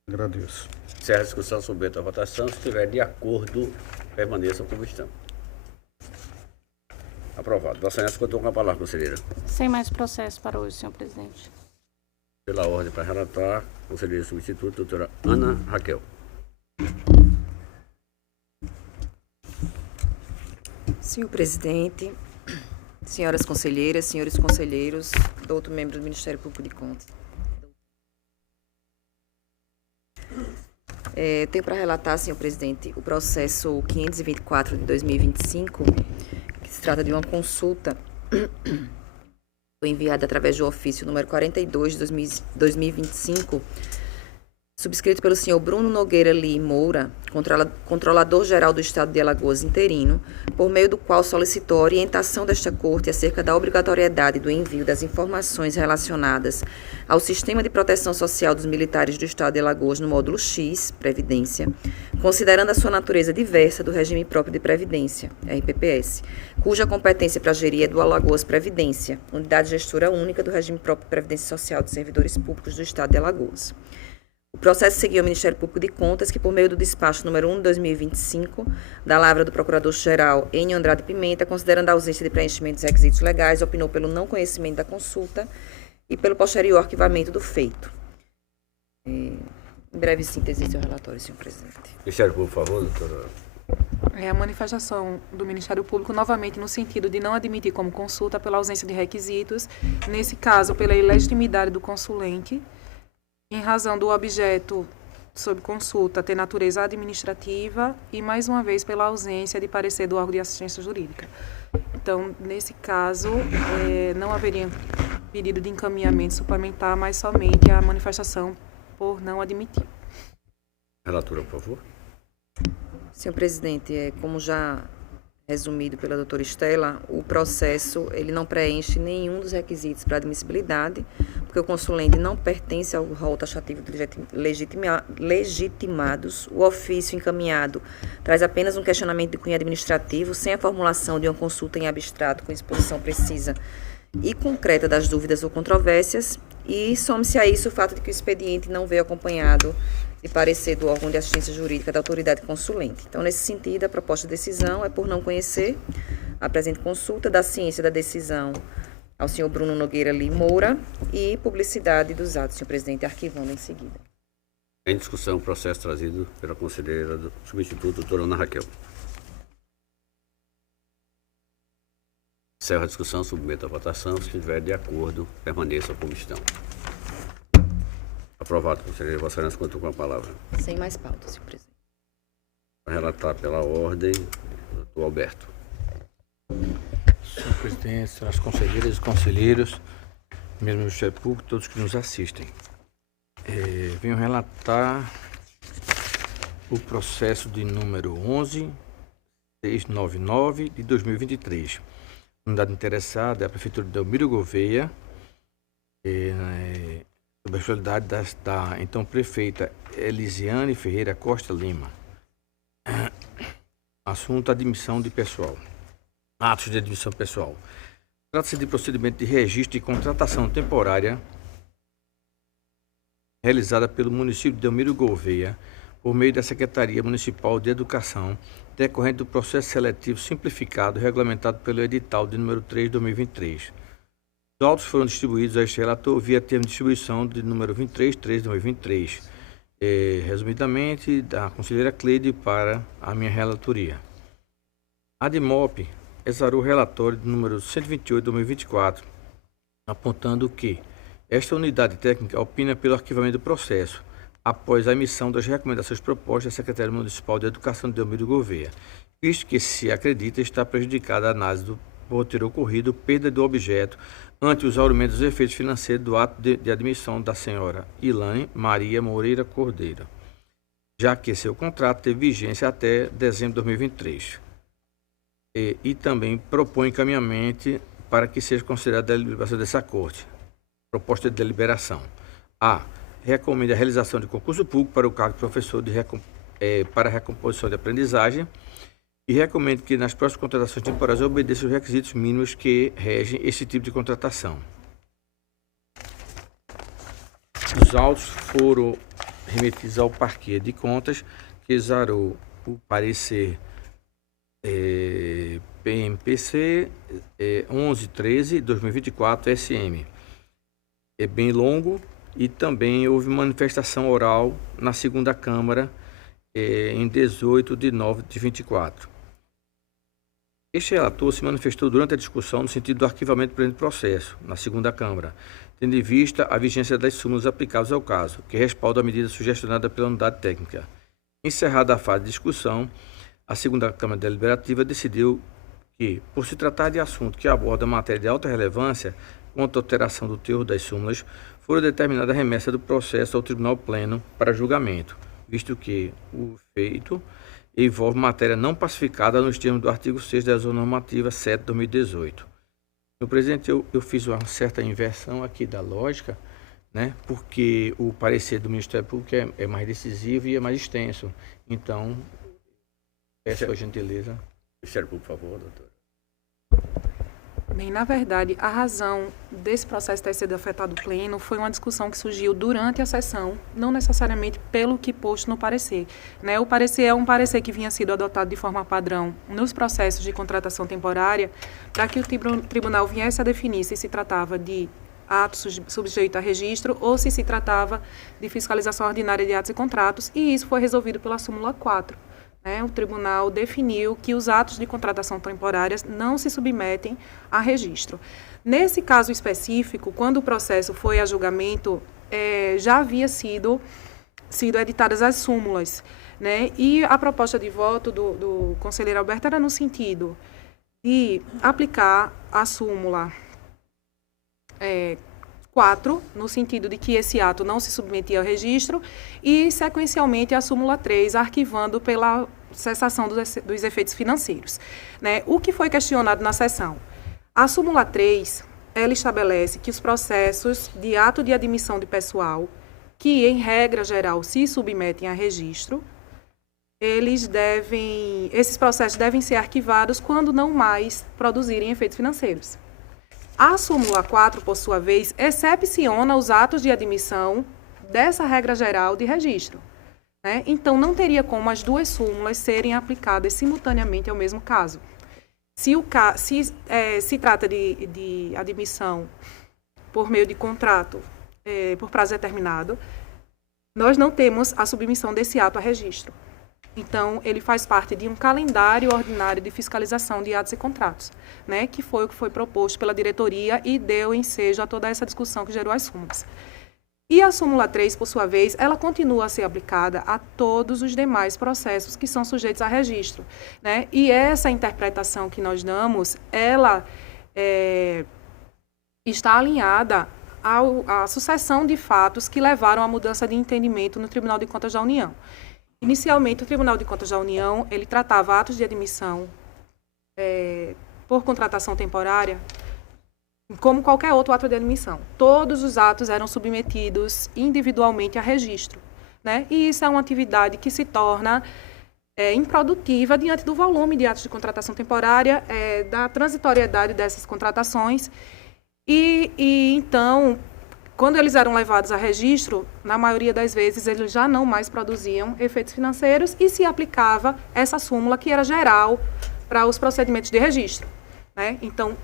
Agradeço. Encerra a discussão, submeta à votação. Se estiver de acordo, permaneça como estão. Aprovado. Vossa Excelência, contou com a palavra, conselheira. Sem mais processo para hoje, senhor presidente. Pela ordem para relatar, conselheira substituta, doutora Ana Raquel. Senhor presidente, senhoras conselheiras, senhores conselheiros, outro membro do Ministério Público de Contas. Tenho para relatar, senhor presidente, o processo 524 de 2025, que se trata de uma consulta foi enviada através do ofício número 42 de 2025, subscrito pelo senhor Bruno Nogueira Lee Moura, controlador-geral do Estado de Alagoas interino, por meio do qual solicitou a orientação desta Corte acerca da obrigatoriedade do envio das informações relacionadas ao Sistema de Proteção Social dos Militares do Estado de Alagoas no módulo X, Previdência, considerando a sua natureza diversa do regime próprio de Previdência, RPPS, cuja competência para gerir é do Alagoas Previdência, unidade gestora única do regime próprio de Previdência Social dos Servidores Públicos do Estado de Alagoas. O processo seguiu ao Ministério Público de Contas, que, por meio do despacho número 1 de 2025, da lavra do Procurador-Geral Enio Andrade Pimenta, considerando a ausência de preenchimento dos requisitos legais, opinou pelo não conhecimento da consulta e pelo posterior arquivamento do feito. Em breve síntese, seu relatório, senhor presidente. Ministério Público, por favor, doutora. A manifestação do Ministério Público, novamente, no sentido de não admitir como consulta pela ausência de requisitos, nesse caso, pela ilegitimidade do consulente, em razão do objeto sob consulta ter natureza administrativa e, mais uma vez, pela ausência de parecer do órgão de assistência jurídica. Então, nesse caso, não haveria pedido de encaminhamento suplementar, mas somente a manifestação por não admitir. Relatora, por favor. Senhor presidente, como já resumido pela doutora Estela, o processo ele não preenche nenhum dos requisitos para admissibilidade, porque o consulente não pertence ao rol taxativo de legitimados. O ofício encaminhado traz apenas um questionamento de cunho administrativo, sem a formulação de uma consulta em abstrato com exposição precisa e concreta das dúvidas ou controvérsias, e some-se a isso o fato de que o expediente não veio acompanhado de parecer do órgão de assistência jurídica da autoridade consulente. Então, nesse sentido, a proposta de decisão é por não conhecer a presente consulta da ciência da decisão ao senhor Bruno Nogueira Lee Moura e publicidade dos atos, senhor presidente, arquivando em seguida. Em discussão, o processo trazido pela conselheira do substituto, doutora Ana Raquel. Encerro a discussão, submeto à votação. Se estiver de acordo, permaneça como estão. Aprovado, conselheira. Vossa Excelência, contou com a palavra. Sem mais pauta, senhor presidente. Para relatar pela ordem, doutor Alberto. Senhor presidente, senhoras conselheiras e conselheiros, mesmo do Ministério Público, todos que nos assistem. Venho relatar o processo de número 11699 de 2023. A unidade interessada é a Prefeitura de Delmiro Gouveia, sob a responsabilidade da então prefeita Elisiane Ferreira Costa Lima. Assunto: admissão de pessoal. Atos de admissão pessoal. Trata-se de procedimento de registro de contratação temporária realizada pelo município de Delmiro Gouveia por meio da Secretaria Municipal de Educação, decorrente do processo seletivo simplificado regulamentado pelo edital de número 3 de 2023. Os autos foram distribuídos a este relator via termo de distribuição de número 23.3 de 2023. Resumidamente, da conselheira Cleide para a minha relatoria. A DIMOP exarou o relatório de número 128 de 2024, apontando que esta unidade técnica opina pelo arquivamento do processo, após a emissão das recomendações propostas da Secretaria Municipal de Educação de Delmiro Gouveia, visto que se acredita estar prejudicada a análise por ter ocorrido perda do objeto ante o exaurimento dos efeitos financeiros do ato de admissão da senhora Ilane Maria Moreira Cordeiro, já que seu contrato teve vigência até dezembro de 2023. E também propõe encaminhamento para que seja considerada a deliberação dessa Corte. Proposta de deliberação. A. Recomenda a realização de concurso público para o cargo de professor para recomposição de aprendizagem e recomenda que nas próximas contratações temporárias obedeça os requisitos mínimos que regem esse tipo de contratação. Os autos foram remetidos ao Parquê de Contas, que exarou o parecer PMPC 1113/2024 SM. É bem longo e também houve manifestação oral na segunda Câmara em 18 de 9 de 24. Este relator se manifestou durante a discussão no sentido do arquivamento do presente processo, na segunda Câmara, tendo em vista a vigência das súmulas aplicáveis ao caso, que respalda a medida sugestionada pela unidade técnica. Encerrada a fase de discussão, a segunda Câmara Deliberativa decidiu que, por se tratar de assunto que aborda matéria de alta relevância, quanto à alteração do teor das súmulas, foi determinada a remessa do processo ao Tribunal Pleno para julgamento, visto que o feito envolve matéria não pacificada nos termos do artigo 6 da Resolução Normativa 7/2018. Senhor presidente, eu fiz uma certa inversão aqui da lógica, né, porque o parecer do Ministério Público é mais decisivo e é mais extenso. Então, peço a gentileza. Ministério Público, por favor, doutor. Bem, na verdade, a razão desse processo ter sido afetado pleno foi uma discussão que surgiu durante a sessão, não necessariamente pelo que posto no parecer, né? O parecer é um parecer que vinha sido adotado de forma padrão nos processos de contratação temporária, para que o tribunal viesse a definir se tratava de ato subjeito a registro ou se tratava de fiscalização ordinária de atos e contratos, e isso foi resolvido pela súmula 4. O tribunal definiu que os atos de contratação temporária não se submetem a registro. Nesse caso específico, quando o processo foi a julgamento, já havia sido editadas as súmulas, né? E a proposta de voto do conselheiro Alberto era no sentido de aplicar a súmula 4, no sentido de que esse ato não se submetia ao registro, e, sequencialmente, a súmula 3, arquivando pela cessação dos efeitos financeiros, né? O que foi questionado na sessão? A súmula 3, ela estabelece que os processos de ato de admissão de pessoal, que, em regra geral, se submetem a registro, esses processos devem ser arquivados quando não mais produzirem efeitos financeiros. A súmula 4, por sua vez, excepciona os atos de admissão dessa regra geral de registro, né? Então, não teria como as duas súmulas serem aplicadas simultaneamente ao mesmo caso. Se trata de admissão por meio de contrato por prazo determinado, nós não temos a submissão desse ato a registro. Então, ele faz parte de um calendário ordinário de fiscalização de atos e contratos, né, que foi o que foi proposto pela diretoria e deu ensejo a toda essa discussão que gerou as súmulas. E a súmula 3, por sua vez, ela continua a ser aplicada a todos os demais processos que são sujeitos a registro, né? E essa interpretação que nós damos, ela está alinhada à sucessão de fatos que levaram à mudança de entendimento no Tribunal de Contas da União. Inicialmente, o Tribunal de Contas da União, ele tratava atos de admissão por contratação temporária como qualquer outro ato de admissão. Todos os atos eram submetidos individualmente a registro, né? E isso é uma atividade que se torna improdutiva diante do volume de atos de contratação temporária, da transitoriedade dessas contratações. Então, quando eles eram levados a registro, na maioria das vezes eles já não mais produziam efeitos financeiros e se aplicava essa súmula que era geral para os procedimentos de registro, né? Então,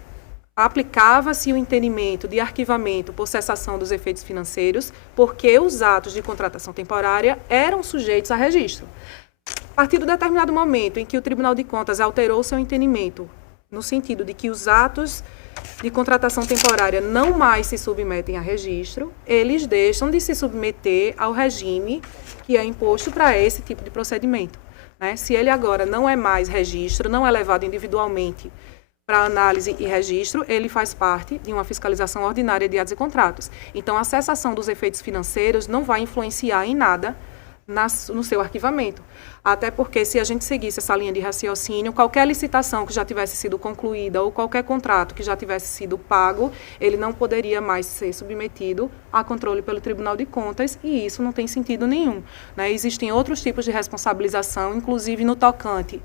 aplicava-se o entendimento de arquivamento por cessação dos efeitos financeiros, porque os atos de contratação temporária eram sujeitos a registro. A partir de determinado momento em que o Tribunal de Contas alterou seu entendimento, no sentido de que os atos de contratação temporária não mais se submetem a registro, eles deixam de se submeter ao regime que é imposto para esse tipo de procedimento, né? Se ele agora não é mais registro, não é levado individualmente para análise e registro, ele faz parte de uma fiscalização ordinária de atos e contratos. Então, a cessação dos efeitos financeiros não vai influenciar em nada no seu arquivamento. Até porque, se a gente seguisse essa linha de raciocínio, qualquer licitação que já tivesse sido concluída ou qualquer contrato que já tivesse sido pago, ele não poderia mais ser submetido a controle pelo Tribunal de Contas, e isso não tem sentido nenhum, né? Existem outros tipos de responsabilização, inclusive no tocante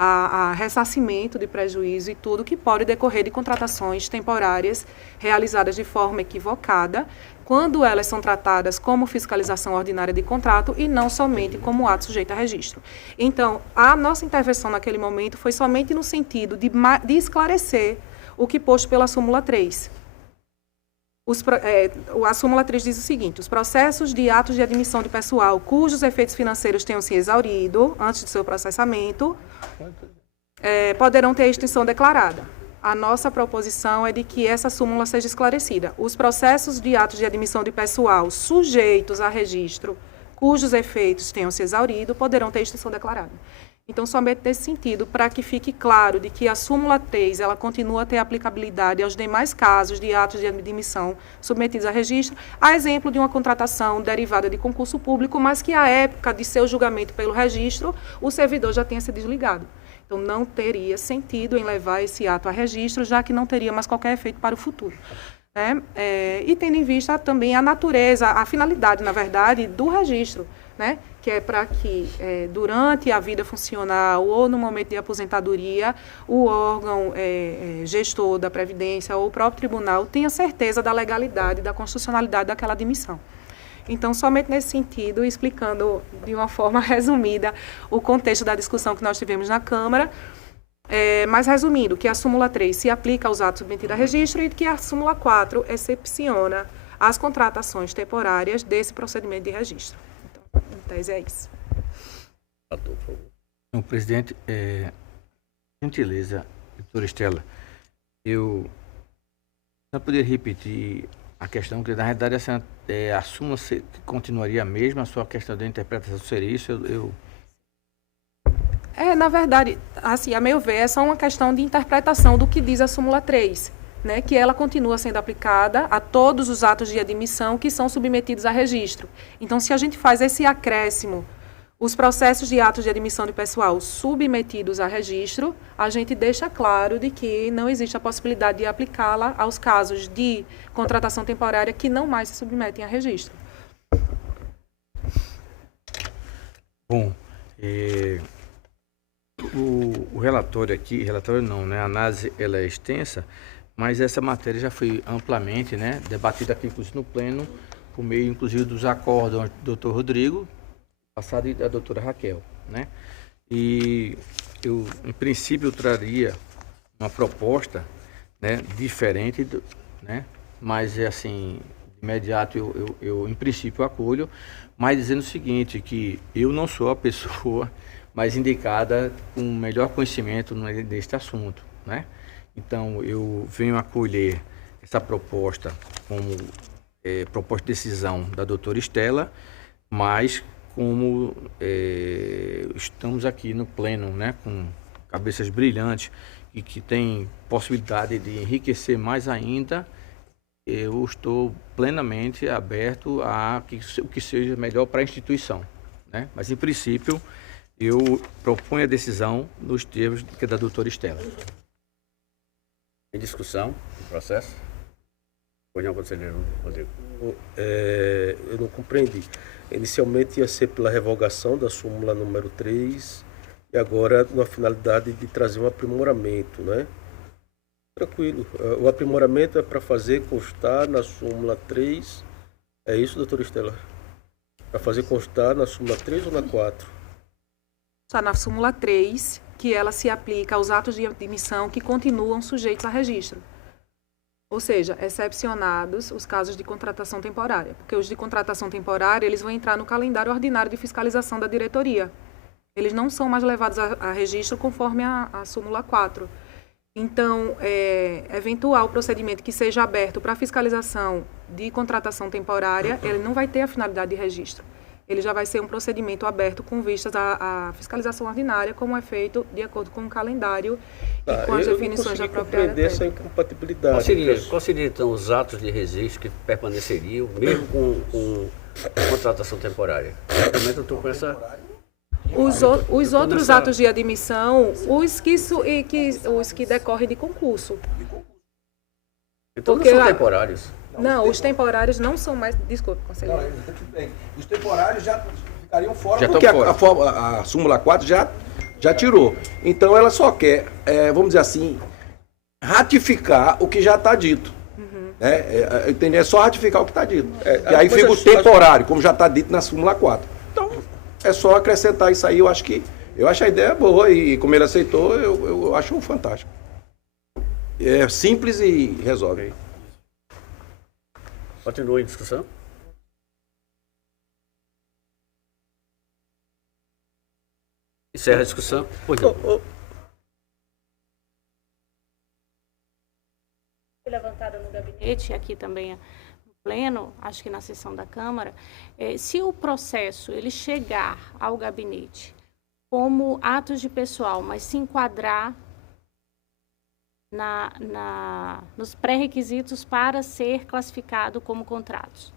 a ressarcimento de prejuízo e tudo que pode decorrer de contratações temporárias realizadas de forma equivocada, quando elas são tratadas como fiscalização ordinária de contrato e não somente como ato sujeito a registro. Então, a nossa intervenção naquele momento foi somente no sentido de esclarecer o que posto pela súmula 3. A súmula 3 diz o seguinte: os processos de atos de admissão de pessoal cujos efeitos financeiros tenham se exaurido antes do seu processamento poderão ter extinção declarada. A nossa proposição é de que essa súmula seja esclarecida. Os processos de atos de admissão de pessoal sujeitos a registro, cujos efeitos tenham se exaurido, poderão ter extinção declarada. Então, somente nesse sentido, para que fique claro de que a súmula 3, ela continua a ter aplicabilidade aos demais casos de atos de admissão submetidos a registro, a exemplo de uma contratação derivada de concurso público, mas que à época de seu julgamento pelo registro, o servidor já tenha se desligado. Então, não teria sentido em levar esse ato a registro, já que não teria mais qualquer efeito para o futuro. Né? E tendo em vista também a natureza, a finalidade, na verdade, do registro, né? Que é para que, durante a vida funcional ou no momento de aposentadoria, o órgão gestor da Previdência ou o próprio tribunal tenha certeza da legalidade, da constitucionalidade daquela admissão. Então, somente nesse sentido, explicando de uma forma resumida o contexto da discussão que nós tivemos na Câmara, mas resumindo, que a súmula 3 se aplica aos atos submetidos a registro e que a súmula 4 excepciona as contratações temporárias desse procedimento de registro. Então, em tese é isso. Então, presidente, gentileza, doutora Estela, eu não poderia repetir a questão, que na realidade a súmula continuaria a mesma, só a questão da interpretação seria isso, Na verdade, assim, a meu ver, é só uma questão de interpretação do que diz a súmula 3, né, que ela continua sendo aplicada a todos os atos de admissão que são submetidos a registro. Então, se a gente faz esse acréscimo, os processos de atos de admissão de pessoal submetidos a registro, a gente deixa claro de que não existe a possibilidade de aplicá-la aos casos de contratação temporária que não mais se submetem a registro. Bom, o relatório aqui, a análise ela é extensa, mas essa matéria já foi amplamente, né, debatida aqui inclusive no Pleno, por meio inclusive dos acórdãos do Dr. Rodrigo, passado, e da doutora Raquel, né? E eu, em princípio, eu traria uma proposta, né, diferente, né? Mas assim, de imediato eu em princípio acolho, mas dizendo o seguinte, que eu não sou a pessoa mais indicada com melhor conhecimento neste assunto, né? Então, eu venho acolher essa proposta como proposta de decisão da doutora Estela, mas como estamos aqui no Pleno, né, com cabeças brilhantes e que tem possibilidade de enriquecer mais ainda, eu estou plenamente aberto a o que seja melhor para a instituição, né? Mas, em princípio, eu proponho a decisão nos termos que é da doutora Estela. Em discussão do processo? Pois não, conselheiro Rodrigo. Eu não compreendi. Inicialmente ia ser pela revogação da súmula número 3 e agora na finalidade de trazer um aprimoramento, né? Tranquilo. O aprimoramento é para fazer constar na súmula 3. É isso, doutora Estela? Para fazer constar na súmula 3 ou na 4? Está na súmula 3, que ela se aplica aos atos de admissão que continuam sujeitos a registro. Ou seja, excepcionados os casos de contratação temporária, porque os de contratação temporária eles vão entrar no calendário ordinário de fiscalização da diretoria. Eles não são mais levados a registro conforme a súmula 4. Então, eventual procedimento que seja aberto para fiscalização de contratação temporária, ele não vai ter a finalidade de registro. Ele já vai ser um procedimento aberto com vistas à fiscalização ordinária, como é feito de acordo com o calendário e com as definições da própria área técnica. Essa incompatibilidade. Qual seria, então, os atos de registro que permaneceriam, mesmo com contratação temporária? Eu também estou com essa... Os outros atos de admissão, os que decorrem de concurso. Então não são temporários. Não, os temporários não são mais... Desculpe, conselheiro. Os temporários já ficariam fora, Já porque estão fora. A súmula 4 já tirou. Então, ela só quer, vamos dizer assim, ratificar o que já está dito. É só ratificar o que está dito. E aí fica o temporário, como já está dito na súmula 4. Então, é só acrescentar isso aí. Eu acho a ideia boa e como ele aceitou, eu acho fantástico. É simples e resolve. Continua em discussão? Encerra a discussão. Pois não. foi levantada no gabinete, aqui também no pleno, acho que na sessão da Câmara, se o processo ele chegar ao gabinete como atos de pessoal, mas se enquadrar nos pré-requisitos para ser classificado como contratos.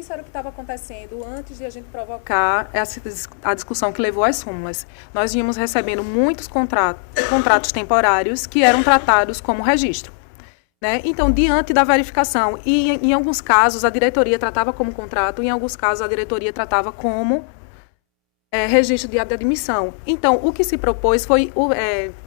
Isso era o que estava acontecendo antes de a gente provocar a discussão que levou às súmulas. Nós vínhamos recebendo muitos contratos temporários que eram tratados como registro. Né? Então, diante da verificação, e em alguns casos a diretoria tratava como contrato, em alguns casos a diretoria tratava como registro de admissão. Então, o que se propôs foi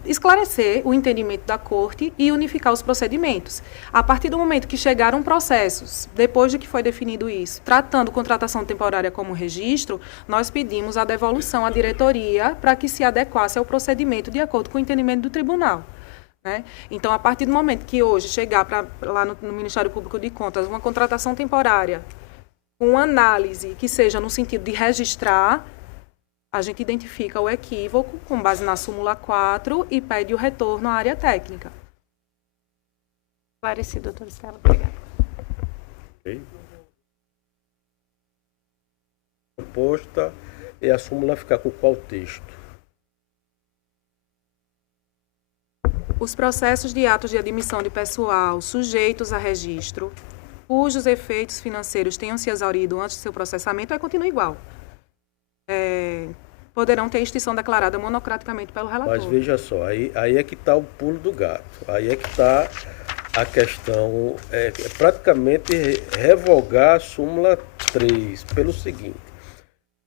esclarecer o entendimento da Corte e unificar os procedimentos. A partir do momento que chegaram processos, depois de que foi definido isso, tratando contratação temporária como registro, nós pedimos a devolução à diretoria para que se adequasse ao procedimento de acordo com o entendimento do tribunal. Né? Então, a partir do momento que hoje chegar lá no Ministério Público de Contas uma contratação temporária com análise que seja no sentido de registrar, a gente identifica o equívoco com base na súmula 4 e pede o retorno à área técnica. Esclarecido, doutora Estela. Obrigada. Okay. Proposta é a súmula ficar com qual texto? Os processos de atos de admissão de pessoal sujeitos a registro, cujos efeitos financeiros tenham se exaurido antes do seu processamento, vai continuar igual. Poderão ter extinção declarada monocraticamente pelo relator. Mas veja só, aí é que está o pulo do gato. Aí é que está a questão, praticamente revogar a súmula 3, pelo seguinte.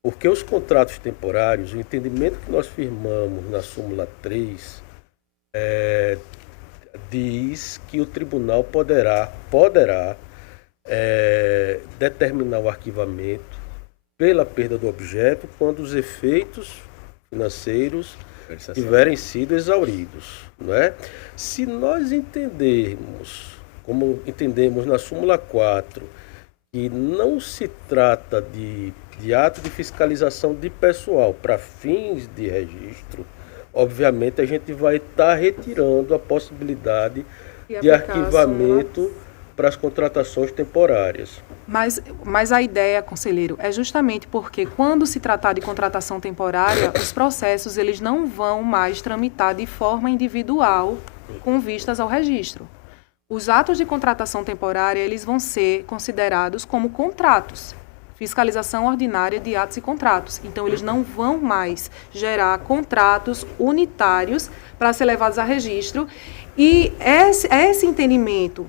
Porque os contratos temporários, o entendimento que nós firmamos na súmula 3, diz que o tribunal poderá determinar o arquivamento pela perda do objeto quando os efeitos financeiros tiverem sido exauridos. Não é? Se nós entendermos, como entendemos na súmula 4, que não se trata de ato de fiscalização de pessoal para fins de registro, obviamente a gente vai estar retirando a possibilidade de arquivamento para as contratações temporárias. Mas a ideia, conselheiro, é justamente porque quando se tratar de contratação temporária, os processos eles não vão mais tramitar de forma individual com vistas ao registro. Os atos de contratação temporária eles vão ser considerados como contratos, fiscalização ordinária de atos e contratos. Então, eles não vão mais gerar contratos unitários para ser levados a registro. E esse entendimento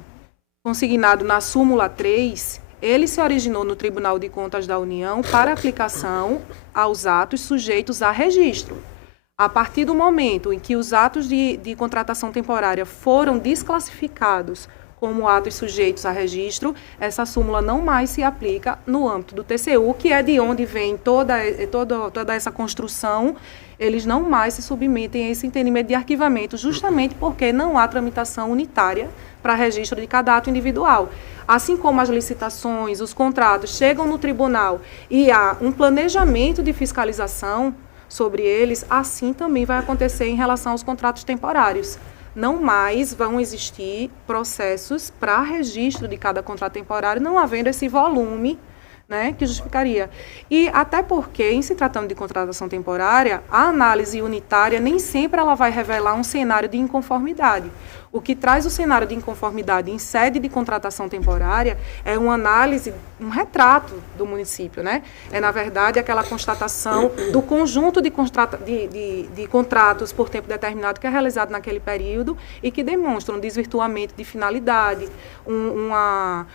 consignado na súmula 3, ele se originou no Tribunal de Contas da União para aplicação aos atos sujeitos a registro. A partir do momento em que os atos de contratação temporária foram desclassificados como atos sujeitos a registro, essa súmula não mais se aplica no âmbito do TCU, que é de onde vem toda essa construção. Eles não mais se submetem a esse entendimento de arquivamento, justamente porque não há tramitação unitária para registro de cada ato individual. Assim como as licitações, os contratos chegam no tribunal e há um planejamento de fiscalização sobre eles, assim também vai acontecer em relação aos contratos temporários. Não mais vão existir processos para registro de cada contrato temporário, não havendo esse volume, né, que justificaria. E até porque, em se tratando de contratação temporária, a análise unitária nem sempre ela vai revelar um cenário de inconformidade. O que traz o cenário de inconformidade em sede de contratação temporária é uma análise, um retrato do município, né? É, na verdade, aquela constatação do conjunto de contratos por tempo determinado que é realizado naquele período e que demonstram um desvirtuamento de finalidade, uma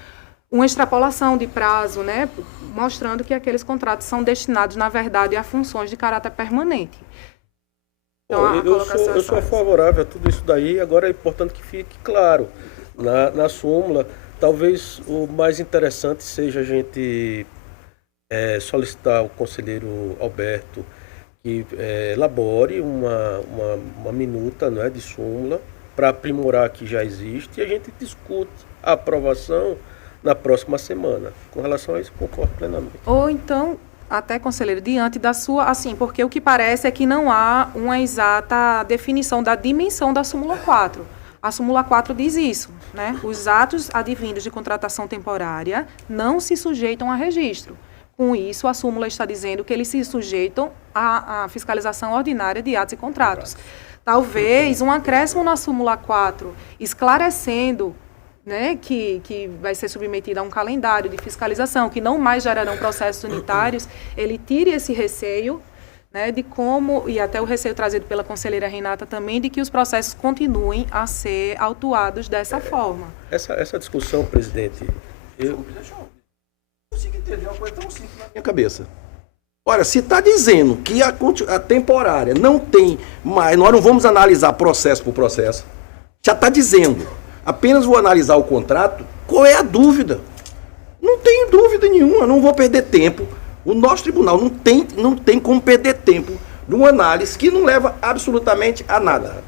extrapolação de prazo, né, mostrando que aqueles contratos são destinados, na verdade, a funções de caráter permanente. Então, eu sou favorável a tudo isso daí, agora é importante que fique claro na súmula. Talvez o mais interessante seja a gente solicitar ao conselheiro Alberto que elabore uma minuta, né, de súmula para aprimorar a que já existe e a gente discute a aprovação na próxima semana. Com relação a isso, concordo plenamente. Ou então, até, conselheiro, diante da sua, assim, porque o que parece é que não há uma exata definição da dimensão da súmula 4. A súmula 4 diz isso, né? Os atos advindos de contratação temporária não se sujeitam a registro. Com isso, a súmula está dizendo que eles se sujeitam à fiscalização ordinária de atos e contratos. Talvez um acréscimo na súmula 4, esclarecendo, né, que vai ser submetida a um calendário de fiscalização, que não mais gerarão processos unitários, ele tire esse receio, né, de como, e até o receio trazido pela conselheira Renata também, de que os processos continuem a ser autuados dessa forma. Essa discussão, presidente, eu consigo entender uma coisa tão simples na minha cabeça. Olha, se está dizendo que a temporária não tem mais, nós não vamos analisar processo por processo, já está dizendo, apenas vou analisar o contrato, qual é a dúvida? Não tenho dúvida nenhuma, não vou perder tempo. O nosso tribunal não tem como perder tempo numa análise que não leva absolutamente a nada.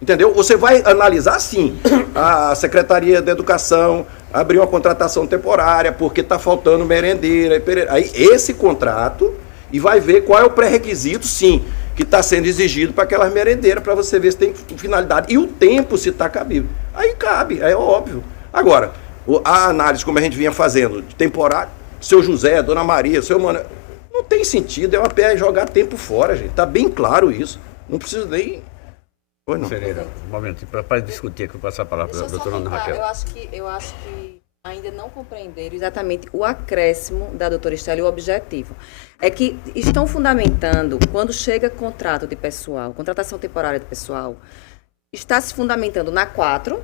Entendeu? Você vai analisar, sim, a Secretaria da Educação abriu uma contratação temporária porque está faltando merendeira. Aí esse contrato, e vai ver qual é o pré-requisito, sim, que está sendo exigido para aquelas merendeiras, para você ver se tem finalidade. E o tempo, se está cabível. Aí cabe, é óbvio. Agora, a análise, como a gente vinha fazendo, de temporário, seu José, Dona Maria, seu Mano, não tem sentido, é uma pena jogar tempo fora, gente. Está bem claro isso. Não precisa nem... Pois não. Conselheira, um momento, para discutir, que eu passo a palavra para a doutora Ana Raquel. Eu acho que ainda não compreenderam exatamente o acréscimo da doutora Estela e o objetivo. É que estão fundamentando, quando chega contrato de pessoal, contratação temporária de pessoal, está se fundamentando na 4,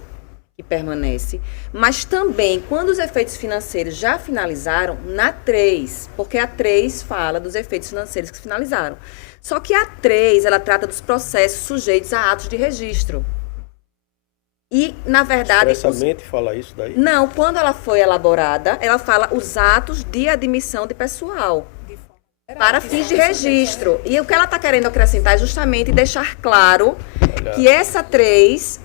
que permanece, mas também, quando os efeitos financeiros já finalizaram, na 3, porque a 3 fala dos efeitos financeiros que finalizaram. Só que a 3, ela trata dos processos sujeitos a atos de registro. E, na verdade... Expressamente fala isso daí? Não, quando ela foi elaborada, ela fala os atos de admissão de pessoal para fins de registro. E o que ela está querendo acrescentar é justamente deixar claro que essa 3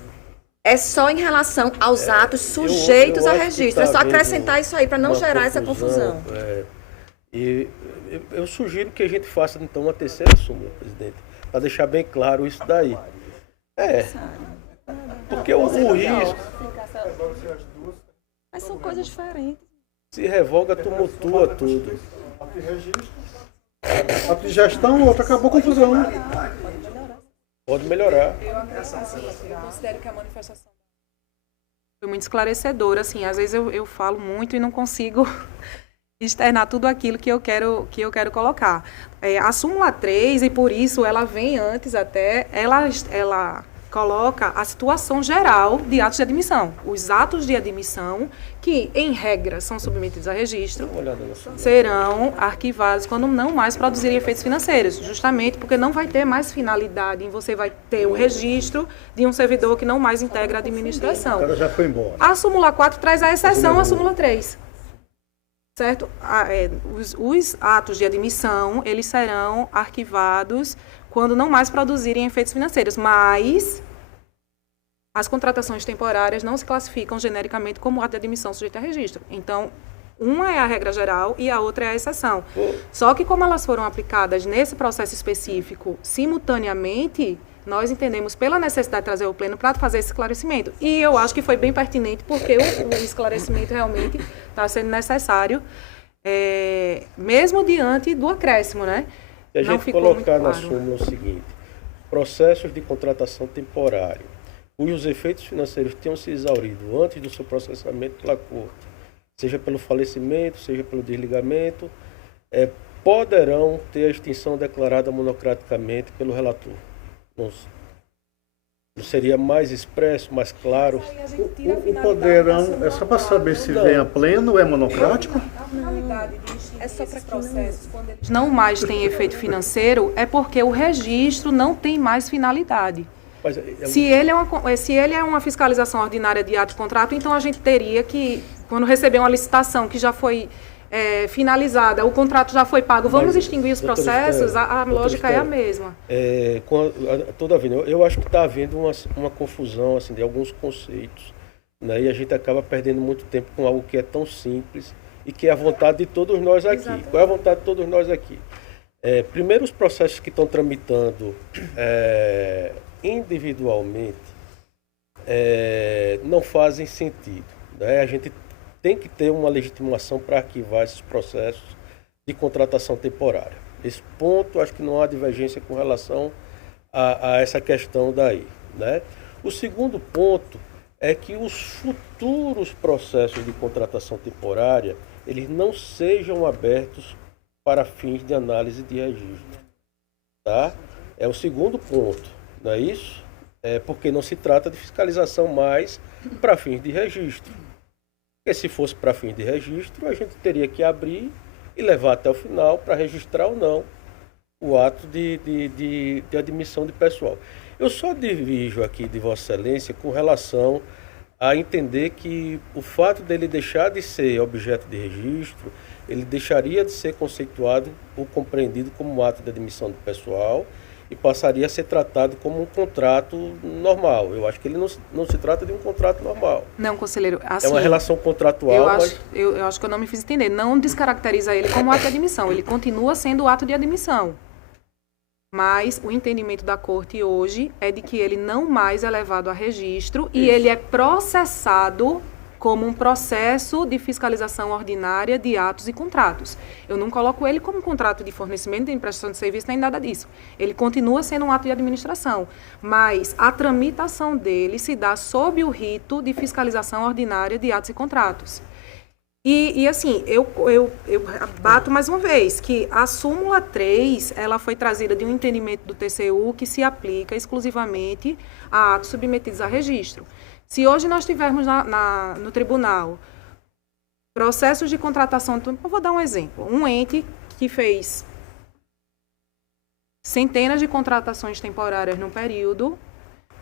é só em relação aos atos sujeitos a registro. É só acrescentar isso aí para não gerar essa confusão. E eu sugiro que a gente faça, então, uma terceira súmula, presidente, para deixar bem claro isso daí. Porque o risco... Mas são coisas diferentes. Se revoga, tumultua tudo. A de gestão, outra acabou a confusão. Pode melhorar. Eu considero que a manifestação foi muito esclarecedora, assim, às vezes eu falo muito e não consigo externar tudo aquilo que eu quero colocar. A súmula 3, e por isso ela vem antes até, ela coloca a situação geral de atos de admissão. Os atos de admissão, que em regra são submetidos a registro, serão arquivados quando não mais produzirem efeitos financeiros, justamente porque não vai ter mais finalidade em você vai ter um registro de um servidor que não mais integra a administração. O cara já foi embora. A súmula 4 traz a exceção à súmula 3. Certo? Os atos de admissão, eles serão arquivados quando não mais produzirem efeitos financeiros, mas as contratações temporárias não se classificam genericamente como ato de admissão sujeito a registro. Então, uma é a regra geral e a outra é a exceção. Só que como elas foram aplicadas nesse processo específico simultaneamente, nós entendemos pela necessidade de trazer o pleno para fazer esse esclarecimento. E eu acho que foi bem pertinente, porque o esclarecimento realmente está sendo necessário, mesmo diante do acréscimo, né? Se a gente colocar na súmula o seguinte: processos de contratação temporária, cujos efeitos financeiros tenham se exaurido antes do seu processamento pela Corte, seja pelo falecimento, seja pelo desligamento, poderão ter a extinção declarada monocraticamente pelo relator. Não seria mais expresso, mais claro? O poderão, é só para saber se vem a pleno ou é monocrático? É só para processos, quando eles não mais têm efeito financeiro, é porque o registro não tem mais finalidade. Se ele é uma fiscalização ordinária de ato de contrato, então a gente teria que, quando receber uma licitação que já foi finalizada, o contrato já foi pago, vamos extinguir os processos, a lógica é a mesma. Todavia, eu acho que está havendo uma confusão assim, de alguns conceitos, né, e a gente acaba perdendo muito tempo com algo que é tão simples e que é a vontade de todos nós aqui. Exatamente. Qual é a vontade de todos nós aqui? Primeiro, os processos que estão tramitando individualmente não fazem sentido, né? A gente tem que ter uma legitimação para arquivar esses processos de contratação temporária. Esse ponto, acho que não há divergência com relação a essa questão daí, né? O segundo ponto é que os futuros processos de contratação temporária, eles não sejam abertos para fins de análise de registro, tá? É o segundo ponto, não é isso? Porque não se trata de fiscalização mais para fins de registro. Porque se fosse para fins de registro, a gente teria que abrir e levar até o final para registrar ou não o ato de admissão de pessoal. Eu só divido aqui de Vossa Excelência com relação a entender que o fato dele deixar de ser objeto de registro, ele deixaria de ser conceituado ou compreendido como um ato de admissão de pessoal e passaria a ser tratado como um contrato normal. Eu acho que ele não se trata de um contrato normal. Não, conselheiro, assim... É uma relação contratual, eu acho que eu não me fiz entender. Não descaracteriza ele como ato de admissão. Ele continua sendo o ato de admissão. Mas o entendimento da Corte hoje é de que ele não mais é levado a registro e ele é processado como um processo de fiscalização ordinária de atos e contratos. Eu não coloco ele como um contrato de fornecimento, de prestação de serviço, nem nada disso. Ele continua sendo um ato de administração, mas a tramitação dele se dá sob o rito de fiscalização ordinária de atos e contratos. E assim, eu bato mais uma vez que a súmula 3, ela foi trazida de um entendimento do TCU que se aplica exclusivamente a atos submetidos a registro. Se hoje nós tivermos no tribunal processos de contratação, eu vou dar um exemplo. Um ente que fez centenas de contratações temporárias no período,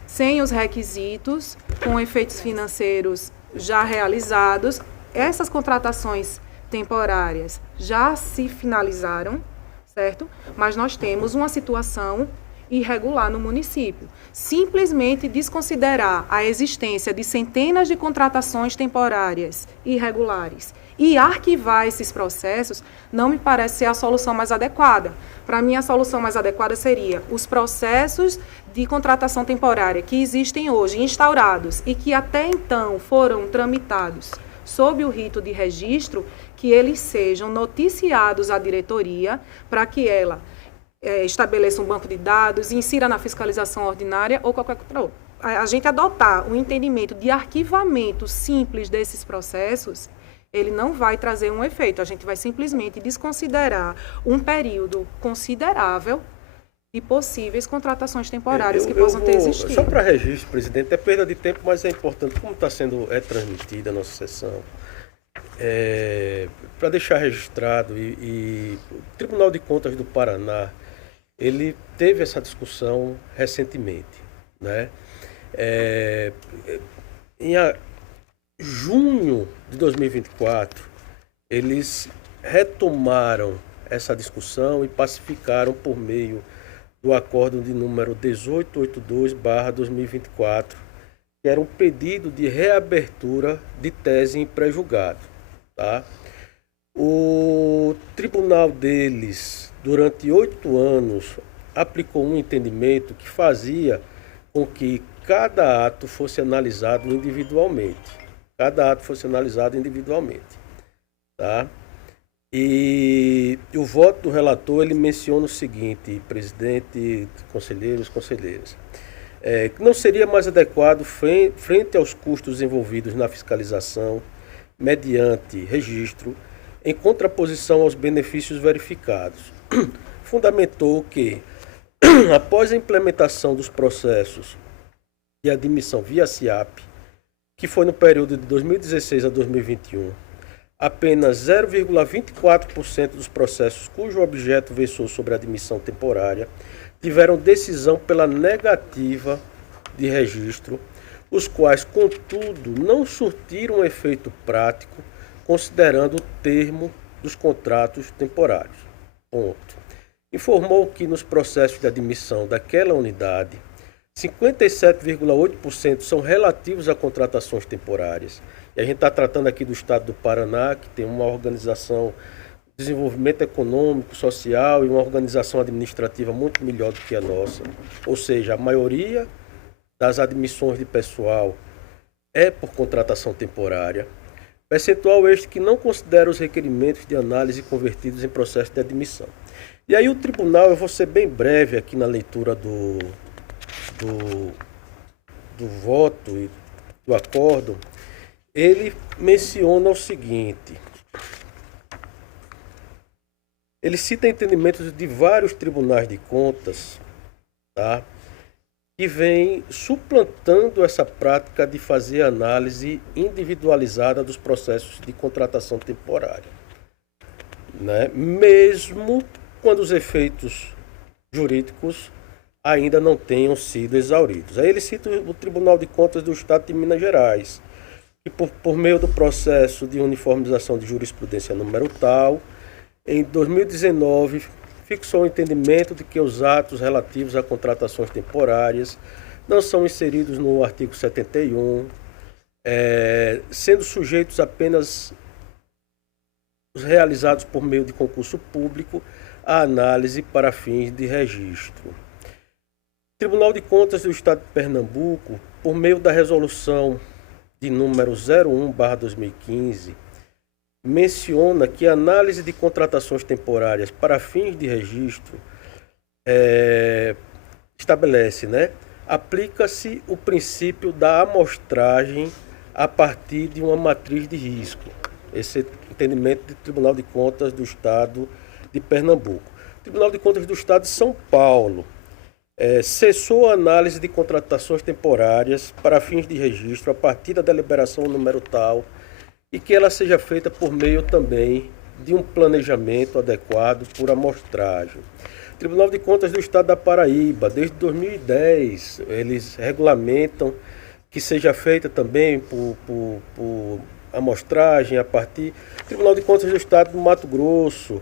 sem os requisitos, com efeitos financeiros já realizados, essas contratações temporárias já se finalizaram, certo? Mas nós temos uma situação irregular no município. Simplesmente desconsiderar a existência de centenas de contratações temporárias irregulares e arquivar esses processos não me parece ser a solução mais adequada. Para mim, a solução mais adequada seria os processos de contratação temporária que existem hoje, instaurados e que até então foram tramitados sob o rito de registro, que eles sejam noticiados à diretoria para que ela estabeleça um banco de dados, insira na fiscalização ordinária ou qualquer outra. A gente adotar um entendimento de arquivamento simples desses processos, ele não vai trazer um efeito. A gente vai simplesmente desconsiderar um período considerável de possíveis contratações temporárias que possam ter existido. Só para registro, presidente, é perda de tempo, mas é importante, como está sendo transmitida a nossa sessão, para deixar registrado, e o Tribunal de Contas do Paraná, ele teve essa discussão recentemente, né? Em junho de 2024, eles retomaram essa discussão e pacificaram por meio do acórdão de número 1882/2024, que era um pedido de reabertura de tese em pré-julgado, tá? O tribunal deles, durante 8 anos, aplicou um entendimento que fazia com que cada ato fosse analisado individualmente. Tá? E o voto do relator, ele menciona o seguinte, presidente, conselheiros, conselheiras, que não seria mais adequado, frente aos custos envolvidos na fiscalização, mediante registro, em contraposição aos benefícios verificados. Fundamentou que, após a implementação dos processos de admissão via SIAP, que foi no período de 2016 a 2021, apenas 0,24% dos processos cujo objeto versou sobre admissão temporária tiveram decisão pela negativa de registro, os quais, contudo, não surtiram efeito prático, considerando o termo dos contratos temporários. Ponto. Informou que nos processos de admissão daquela unidade, 57,8% são relativos a contratações temporárias E a gente está tratando aqui do estado do Paraná, que tem uma organização de desenvolvimento econômico, social e uma organização administrativa muito melhor do que a nossa. Ou seja, a maioria das admissões de pessoal é por contratação temporária. Percentual este que não considera os requerimentos de análise convertidos em processo de admissão. E aí o tribunal, eu vou ser bem breve aqui na leitura do voto e do acórdão, ele menciona o seguinte: ele cita entendimentos de vários tribunais de contas, tá, que vem suplantando essa prática de fazer análise individualizada dos processos de contratação temporária, né? Mesmo quando os efeitos jurídicos ainda não tenham sido exauridos. Aí ele cita o Tribunal de Contas do Estado de Minas Gerais, que por meio do processo de uniformização de jurisprudência número tal, em 2019, fixou o entendimento de que os atos relativos a contratações temporárias não são inseridos no artigo 71, sendo sujeitos apenas os realizados por meio de concurso público à análise para fins de registro. O Tribunal de Contas do Estado de Pernambuco, por meio da resolução de número 01/2015, menciona que a análise de contratações temporárias para fins de registro estabelece, né, aplica-se o princípio da amostragem a partir de uma matriz de risco. Esse é o entendimento do Tribunal de Contas do Estado de Pernambuco. O Tribunal de Contas do Estado de São Paulo cessou a análise de contratações temporárias para fins de registro a partir da deliberação número tal e que ela seja feita por meio também de um planejamento adequado por amostragem. O Tribunal de Contas do Estado da Paraíba, desde 2010, eles regulamentam que seja feita também por amostragem a partir... Tribunal de Contas do Estado do Mato Grosso,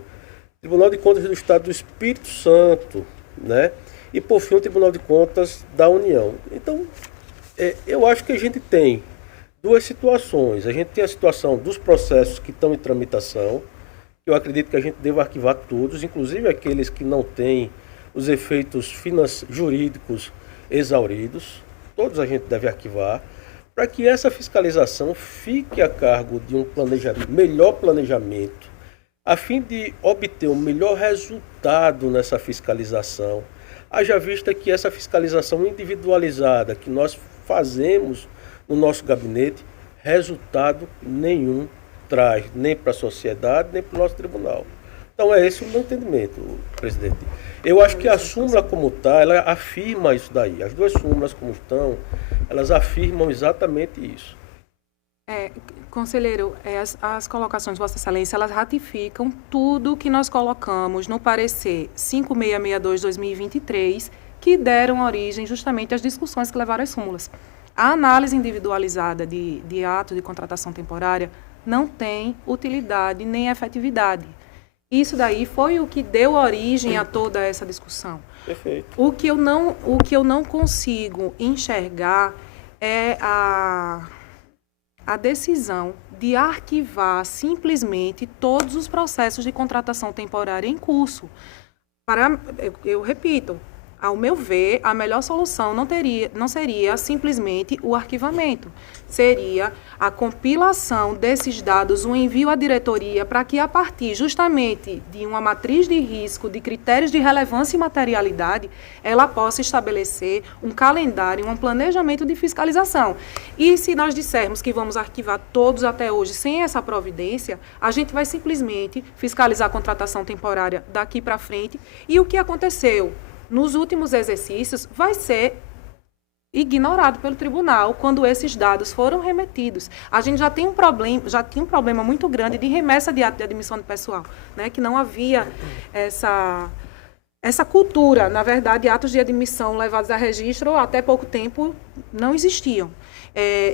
Tribunal de Contas do Estado do Espírito Santo, né? E, por fim, o Tribunal de Contas da União. Então, eu acho que a gente tem duas situações. A gente tem a situação dos processos que estão em tramitação, que eu acredito que a gente deva arquivar todos, inclusive aqueles que não têm os efeitos jurídicos exauridos. Todos a gente deve arquivar, para que essa fiscalização fique a cargo de um melhor planejamento, a fim de obter um melhor resultado nessa fiscalização. Haja vista que essa fiscalização individualizada que nós fazemos no nosso gabinete, resultado nenhum traz, nem para a sociedade, nem para o nosso tribunal. Então é esse o meu entendimento, presidente. Eu acho que a súmula como está, ela afirma isso daí. As duas súmulas como estão, elas afirmam exatamente isso. Conselheiro, as colocações de Vossa Excelência, elas ratificam tudo que nós colocamos no parecer 5662/2023, que deram origem justamente às discussões que levaram às súmulas. A análise individualizada de ato de contratação temporária não tem utilidade nem efetividade. Isso daí foi o que deu origem a toda essa discussão. Perfeito. O que eu não consigo enxergar é a decisão de arquivar simplesmente todos os processos de contratação temporária em curso. Eu repito, ao meu ver, a melhor solução não seria simplesmente o arquivamento. Seria a compilação desses dados, o envio à diretoria, para que, a partir justamente de uma matriz de risco, de critérios de relevância e materialidade, ela possa estabelecer um calendário, um planejamento de fiscalização. E se nós dissermos que vamos arquivar todos até hoje sem essa providência, a gente vai simplesmente fiscalizar a contratação temporária daqui para frente, e o que aconteceu nos últimos exercícios vai ser ignorado pelo tribunal quando esses dados foram remetidos. A gente já tinha um problema muito grande de remessa de ato de admissão de pessoal, né? Que não havia essa cultura. Na verdade, atos de admissão levados a registro até pouco tempo não existiam.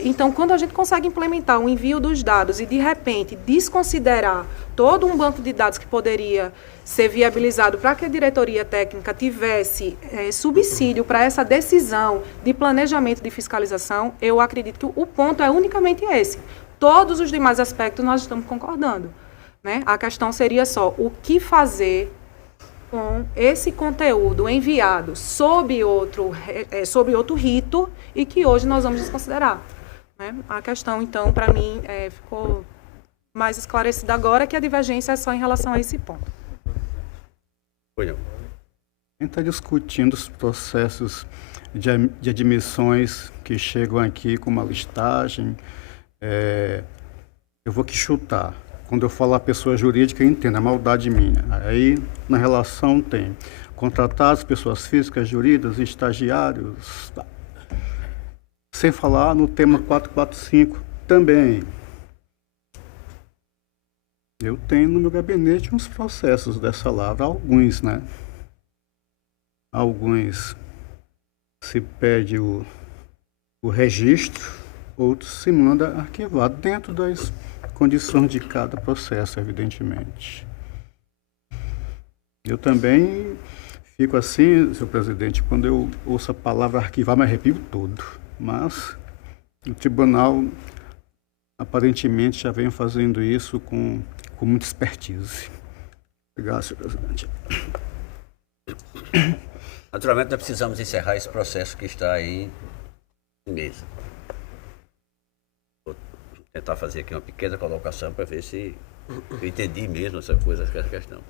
Então, quando a gente consegue implementar o envio dos dados e, de repente, desconsiderar todo um banco de dados que poderia ser viabilizado para que a diretoria técnica tivesse subsídio para essa decisão de planejamento de fiscalização, eu acredito que o ponto é unicamente esse. Todos os demais aspectos nós estamos concordando, né? A questão seria só o que fazer com esse conteúdo enviado sob outro rito e que hoje nós vamos desconsiderar, né? A questão, então, para mim, ficou mais esclarecida agora, que a divergência é só em relação a esse ponto. A gente está discutindo os processos de admissões que chegam aqui com uma listagem. Eu vou que chutar. Quando eu falar pessoa jurídica, eu entendo, é maldade minha. Aí, na relação, tem contratados, pessoas físicas, jurídicas, estagiários. Tá. Sem falar no tema 445 também. Eu tenho no meu gabinete uns processos dessa lavra, alguns, né? Alguns se pede o registro, outros se manda arquivado dentro das condições de cada processo, evidentemente. Eu também fico assim, senhor presidente, quando eu ouço a palavra arquivar, me arrepio todo. Mas o tribunal aparentemente já vem fazendo isso com muita expertise. Obrigado, senhor presidente. Naturalmente, nós precisamos encerrar esse processo que está aí em mesa. Vou tentar fazer aqui uma pequena colocação para ver se eu entendi mesmo essa questão.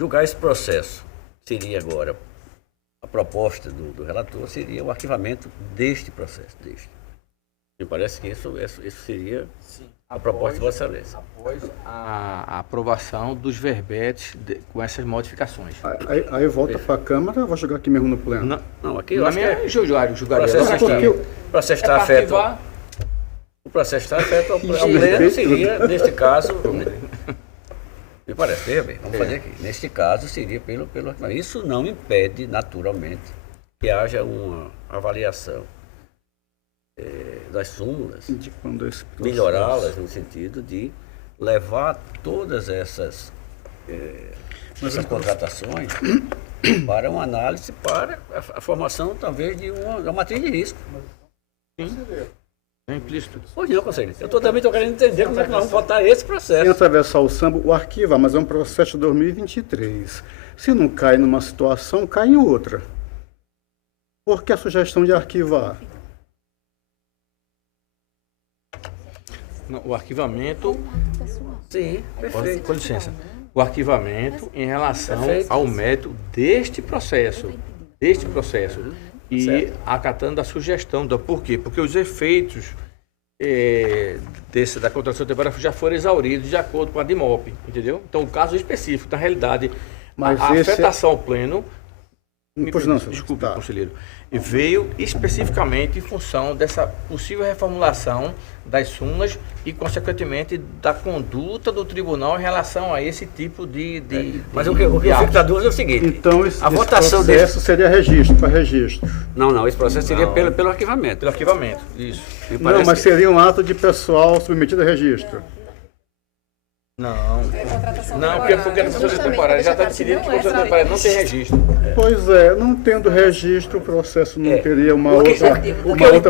Julgar esse processo seria agora, a proposta do relator seria o arquivamento deste processo, Me parece que isso seria a proposta de Vossa Excelência. Após a aprovação dos verbetes com essas modificações. Aí volta para a Câmara, vou jogar aqui mesmo no pleno. Não, aqui eu acho que julgaria. O processo está afeto. O processo está afeto ao pleno, seria, neste caso, me parece, veja bem, vamos fazer aqui. Neste caso, seria pelo arquivamento. Isso não impede, naturalmente, que haja uma avaliação das súmulas, melhorá-las no sentido de levar todas essas contratações para uma análise, para a formação, talvez, de uma matriz de risco. Sim. É implícito. Pois não, conselheiro. Eu também estou querendo entender como é que nós vamos votar esse processo. Sem atravessar o samba, o arquiva, mas é um processo de 2023. Se não cai numa situação, cai em outra. Por que a sugestão de arquivar? O arquivamento... Sim, perfeito. Com licença. O arquivamento em relação ao método deste processo. E acatando a sugestão. Por quê? Porque os efeitos da contratação temporária já foram exauridos de acordo com a DIMOP, entendeu? Então, o caso específico, na realidade, mas a afetação ao pleno... Desculpe, conselheiro. Veio especificamente em função dessa possível reformulação das súmulas e, consequentemente, da conduta do tribunal em relação a esse tipo Mas o que eu fico da dúvida é o seguinte... Então, a votação processo seria registro, para registro. Não, esse processo seria pelo arquivamento. Pelo arquivamento, isso. Não, mas seria um ato de pessoal submetido a registro. Não, porque a contratação temporária já está decidido que a contratação temporária não tem registro. Pois é, não tendo registro, o processo não teria uma outra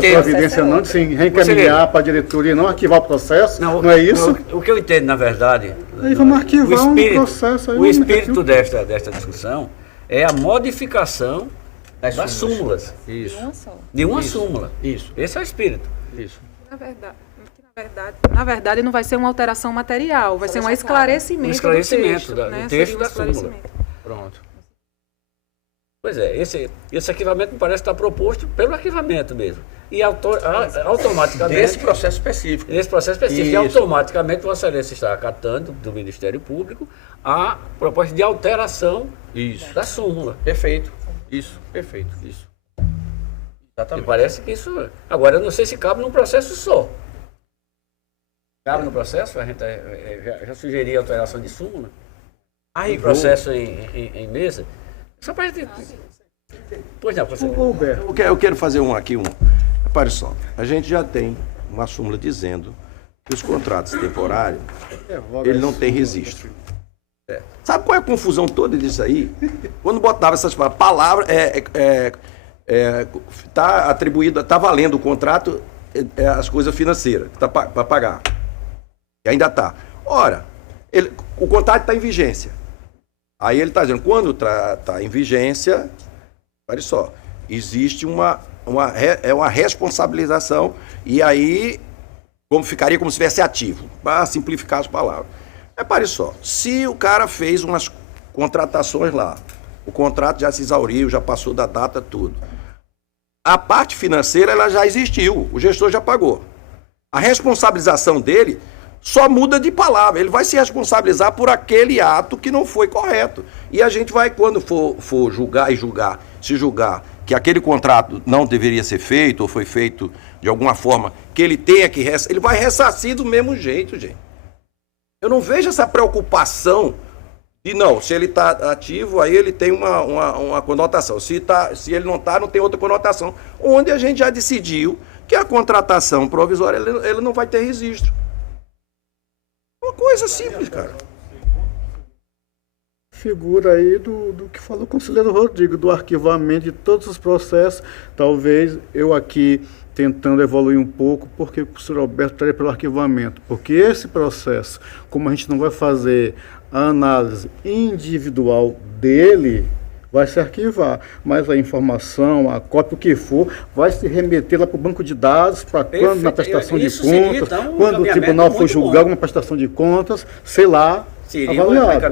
providência não, de se reencaminhar para a diretoria e não arquivar o processo, não é isso? O que eu entendo, na verdade... Aí vamos arquivar um processo. O espírito desta discussão é a modificação das súmulas. Isso. De uma súmula. Isso. Esse é o espírito. Isso. Na verdade, não vai ser uma alteração material, vai ser um esclarecimento. Um esclarecimento do texto, do texto da súmula. Pronto. Pois é, esse arquivamento me parece estar proposto pelo arquivamento mesmo. E automaticamente... Desse processo específico. E automaticamente Vossa Excelência está acatando do Ministério Público a proposta de alteração da súmula. Perfeito. Isso. Exatamente. Me parece que isso... Agora, eu não sei se cabe num processo só. Cabe no processo? A gente já sugeriu a alteração de súmula? Em processo em mesa? Só para a gente... Pois não, você... Eu quero fazer aqui um... Repare só, a gente já tem uma súmula dizendo que os contratos temporários, ele não tem registro. Sabe qual é a confusão toda disso aí? Quando botava essas palavras, está atribuído, está valendo o contrato as coisas financeiras, que tá para pagar. E ainda está. Ora, o contrato está em vigência. Aí ele está dizendo, quando está em vigência, olha só, existe uma responsabilização, e aí ficaria como se estivesse ativo, para simplificar as palavras. Repare só, se o cara fez umas contratações lá, o contrato já se exauriu, já passou da data, tudo. A parte financeira, ela já existiu, o gestor já pagou. A responsabilização dele só muda de palavra, ele vai se responsabilizar por aquele ato que não foi correto. E a gente vai, quando for julgar, se julgar que aquele contrato não deveria ser feito, ou foi feito de alguma forma, que ele tenha que ele vai ressarcir do mesmo jeito, gente. Eu não vejo essa preocupação de não, se ele está ativo, aí ele tem uma conotação. Se ele não está, não tem outra conotação. Onde a gente já decidiu que a contratação provisória, ele não vai ter registro. Uma coisa simples, cara. Figura aí do que falou o conselheiro Rodrigo, do arquivamento de todos os processos. Talvez eu aqui tentando evoluir um pouco, porque o professor Alberto estaria pelo arquivamento. Porque esse processo, como a gente não vai fazer a análise individual dele, vai se arquivar. Mas a informação, a cópia, o que for, vai se remeter lá para o banco de dados, para quando na prestação de contas, quando o tribunal for julgar alguma prestação de contas, sei lá, avaliado.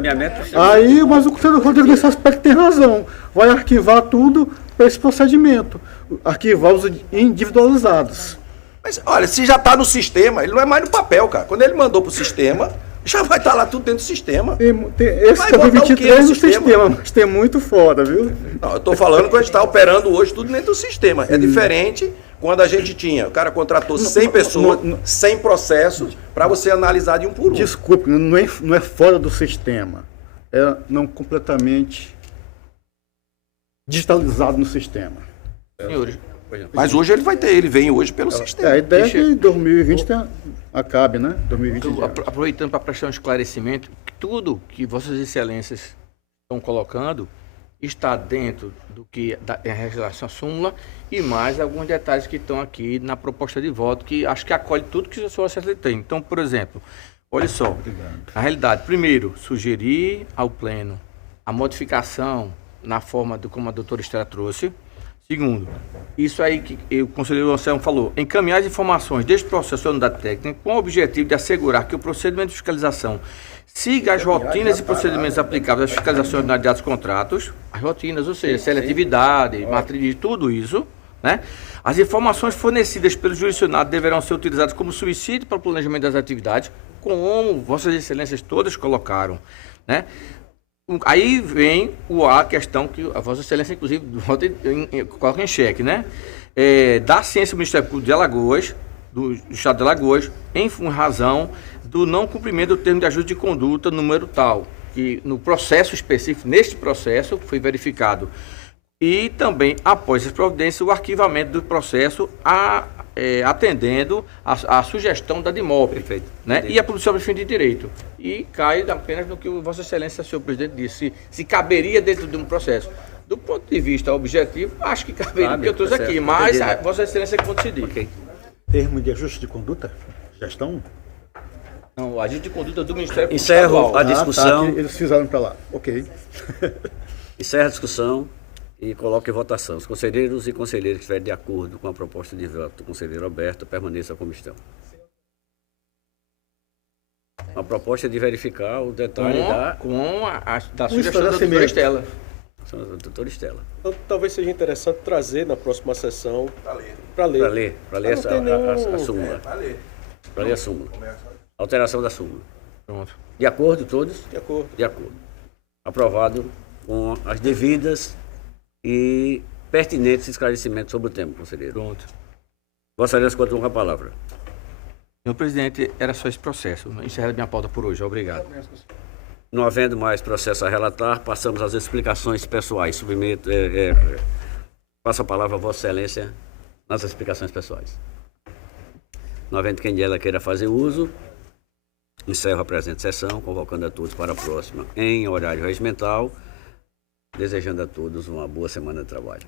Aí, mas o conselheiro Rodrigo nesse aspecto tem razão. Vai arquivar tudo para esse procedimento. Arquivar os individualizados. Mas, olha, se já está no sistema, ele não é mais no papel, cara. Quando ele mandou para o sistema, já vai estar lá tudo dentro do sistema. Esse 2023 no sistema, mas tem muito fora, viu? Não, eu estou falando que a gente está operando hoje tudo dentro do sistema. É diferente quando a gente tinha, o cara contratou 100 pessoas, 100 processos, para você analisar de um por um. Desculpe, não é fora do sistema. É não completamente digitalizado no sistema. Senhores, mas hoje ele vem hoje pelo sistema. A ideia é que em 2020 acabe, né? 2020 aproveitando para prestar um esclarecimento, que tudo que Vossas Excelências estão colocando está dentro do que é relação à súmula e mais alguns detalhes que estão aqui na proposta de voto, que acho que acolhe tudo que o senhor tem. Então, por exemplo, olha só, a realidade, primeiro, sugerir ao Pleno a modificação na forma como a doutora Estela trouxe. Segundo, isso aí que o conselheiro Anselmo falou, encaminhar as informações deste processo de unidade técnica com o objetivo de assegurar que o procedimento de fiscalização siga as rotinas e procedimentos aplicáveis às fiscalizações de dados contratos, as rotinas, ou seja, seletividade, matriz, tudo isso, né? As informações fornecidas pelo jurisdicionado deverão ser utilizadas como subsídio para o planejamento das atividades, como Vossas Excelências todas colocaram, né? Aí vem a questão que a Vossa Excelência, inclusive, coloca em xeque, né? Da ciência do Ministério Público de Alagoas, do Estado de Alagoas, em razão do não cumprimento do termo de ajuste de conduta número tal, que no processo específico, neste processo, foi verificado. E também, após as providências, o arquivamento do processo atendendo a sugestão da DIMOP, perfeito, né? E a produção de fim de direito. E cai apenas no que o Vossa Excelência, senhor presidente, disse, se caberia dentro de um processo. Do ponto de vista objetivo, acho que caberia, porque eu trouxe aqui, mas a Vossa Excelência que pode decidir. Okay. Termo de ajuste de conduta? Gestão? Não, o ajuste de conduta do Ministério Público. Encerro a discussão. Eles fizeram para lá, ok. Encerra a discussão e coloque em votação. Os conselheiros e conselheiras que estiverem de acordo com a proposta de voto do conselheiro Alberto, permaneçam como estão. A proposta é de verificar o detalhe da sugestão da doutora Estela. Da doutora Estela. Então, talvez seja interessante trazer na próxima sessão para ler. Para ler a súmula. Para ler a súmula. Alteração da súmula. Pronto. De acordo todos? De acordo. De acordo. Aprovado com as devidas e pertinentes esclarecimentos sobre o tema, conselheiro. Pronto. Vossa Excelência continua com a palavra. Senhor presidente, era só esse processo. Encerra minha pauta por hoje. Obrigado. Não havendo mais processo a relatar, passamos às explicações pessoais. Submeto, passo a palavra a Vossa Excelência nas explicações pessoais. Não havendo quem dela queira fazer uso, encerro a presente sessão, convocando a todos para a próxima em horário regimental, desejando a todos uma boa semana de trabalho.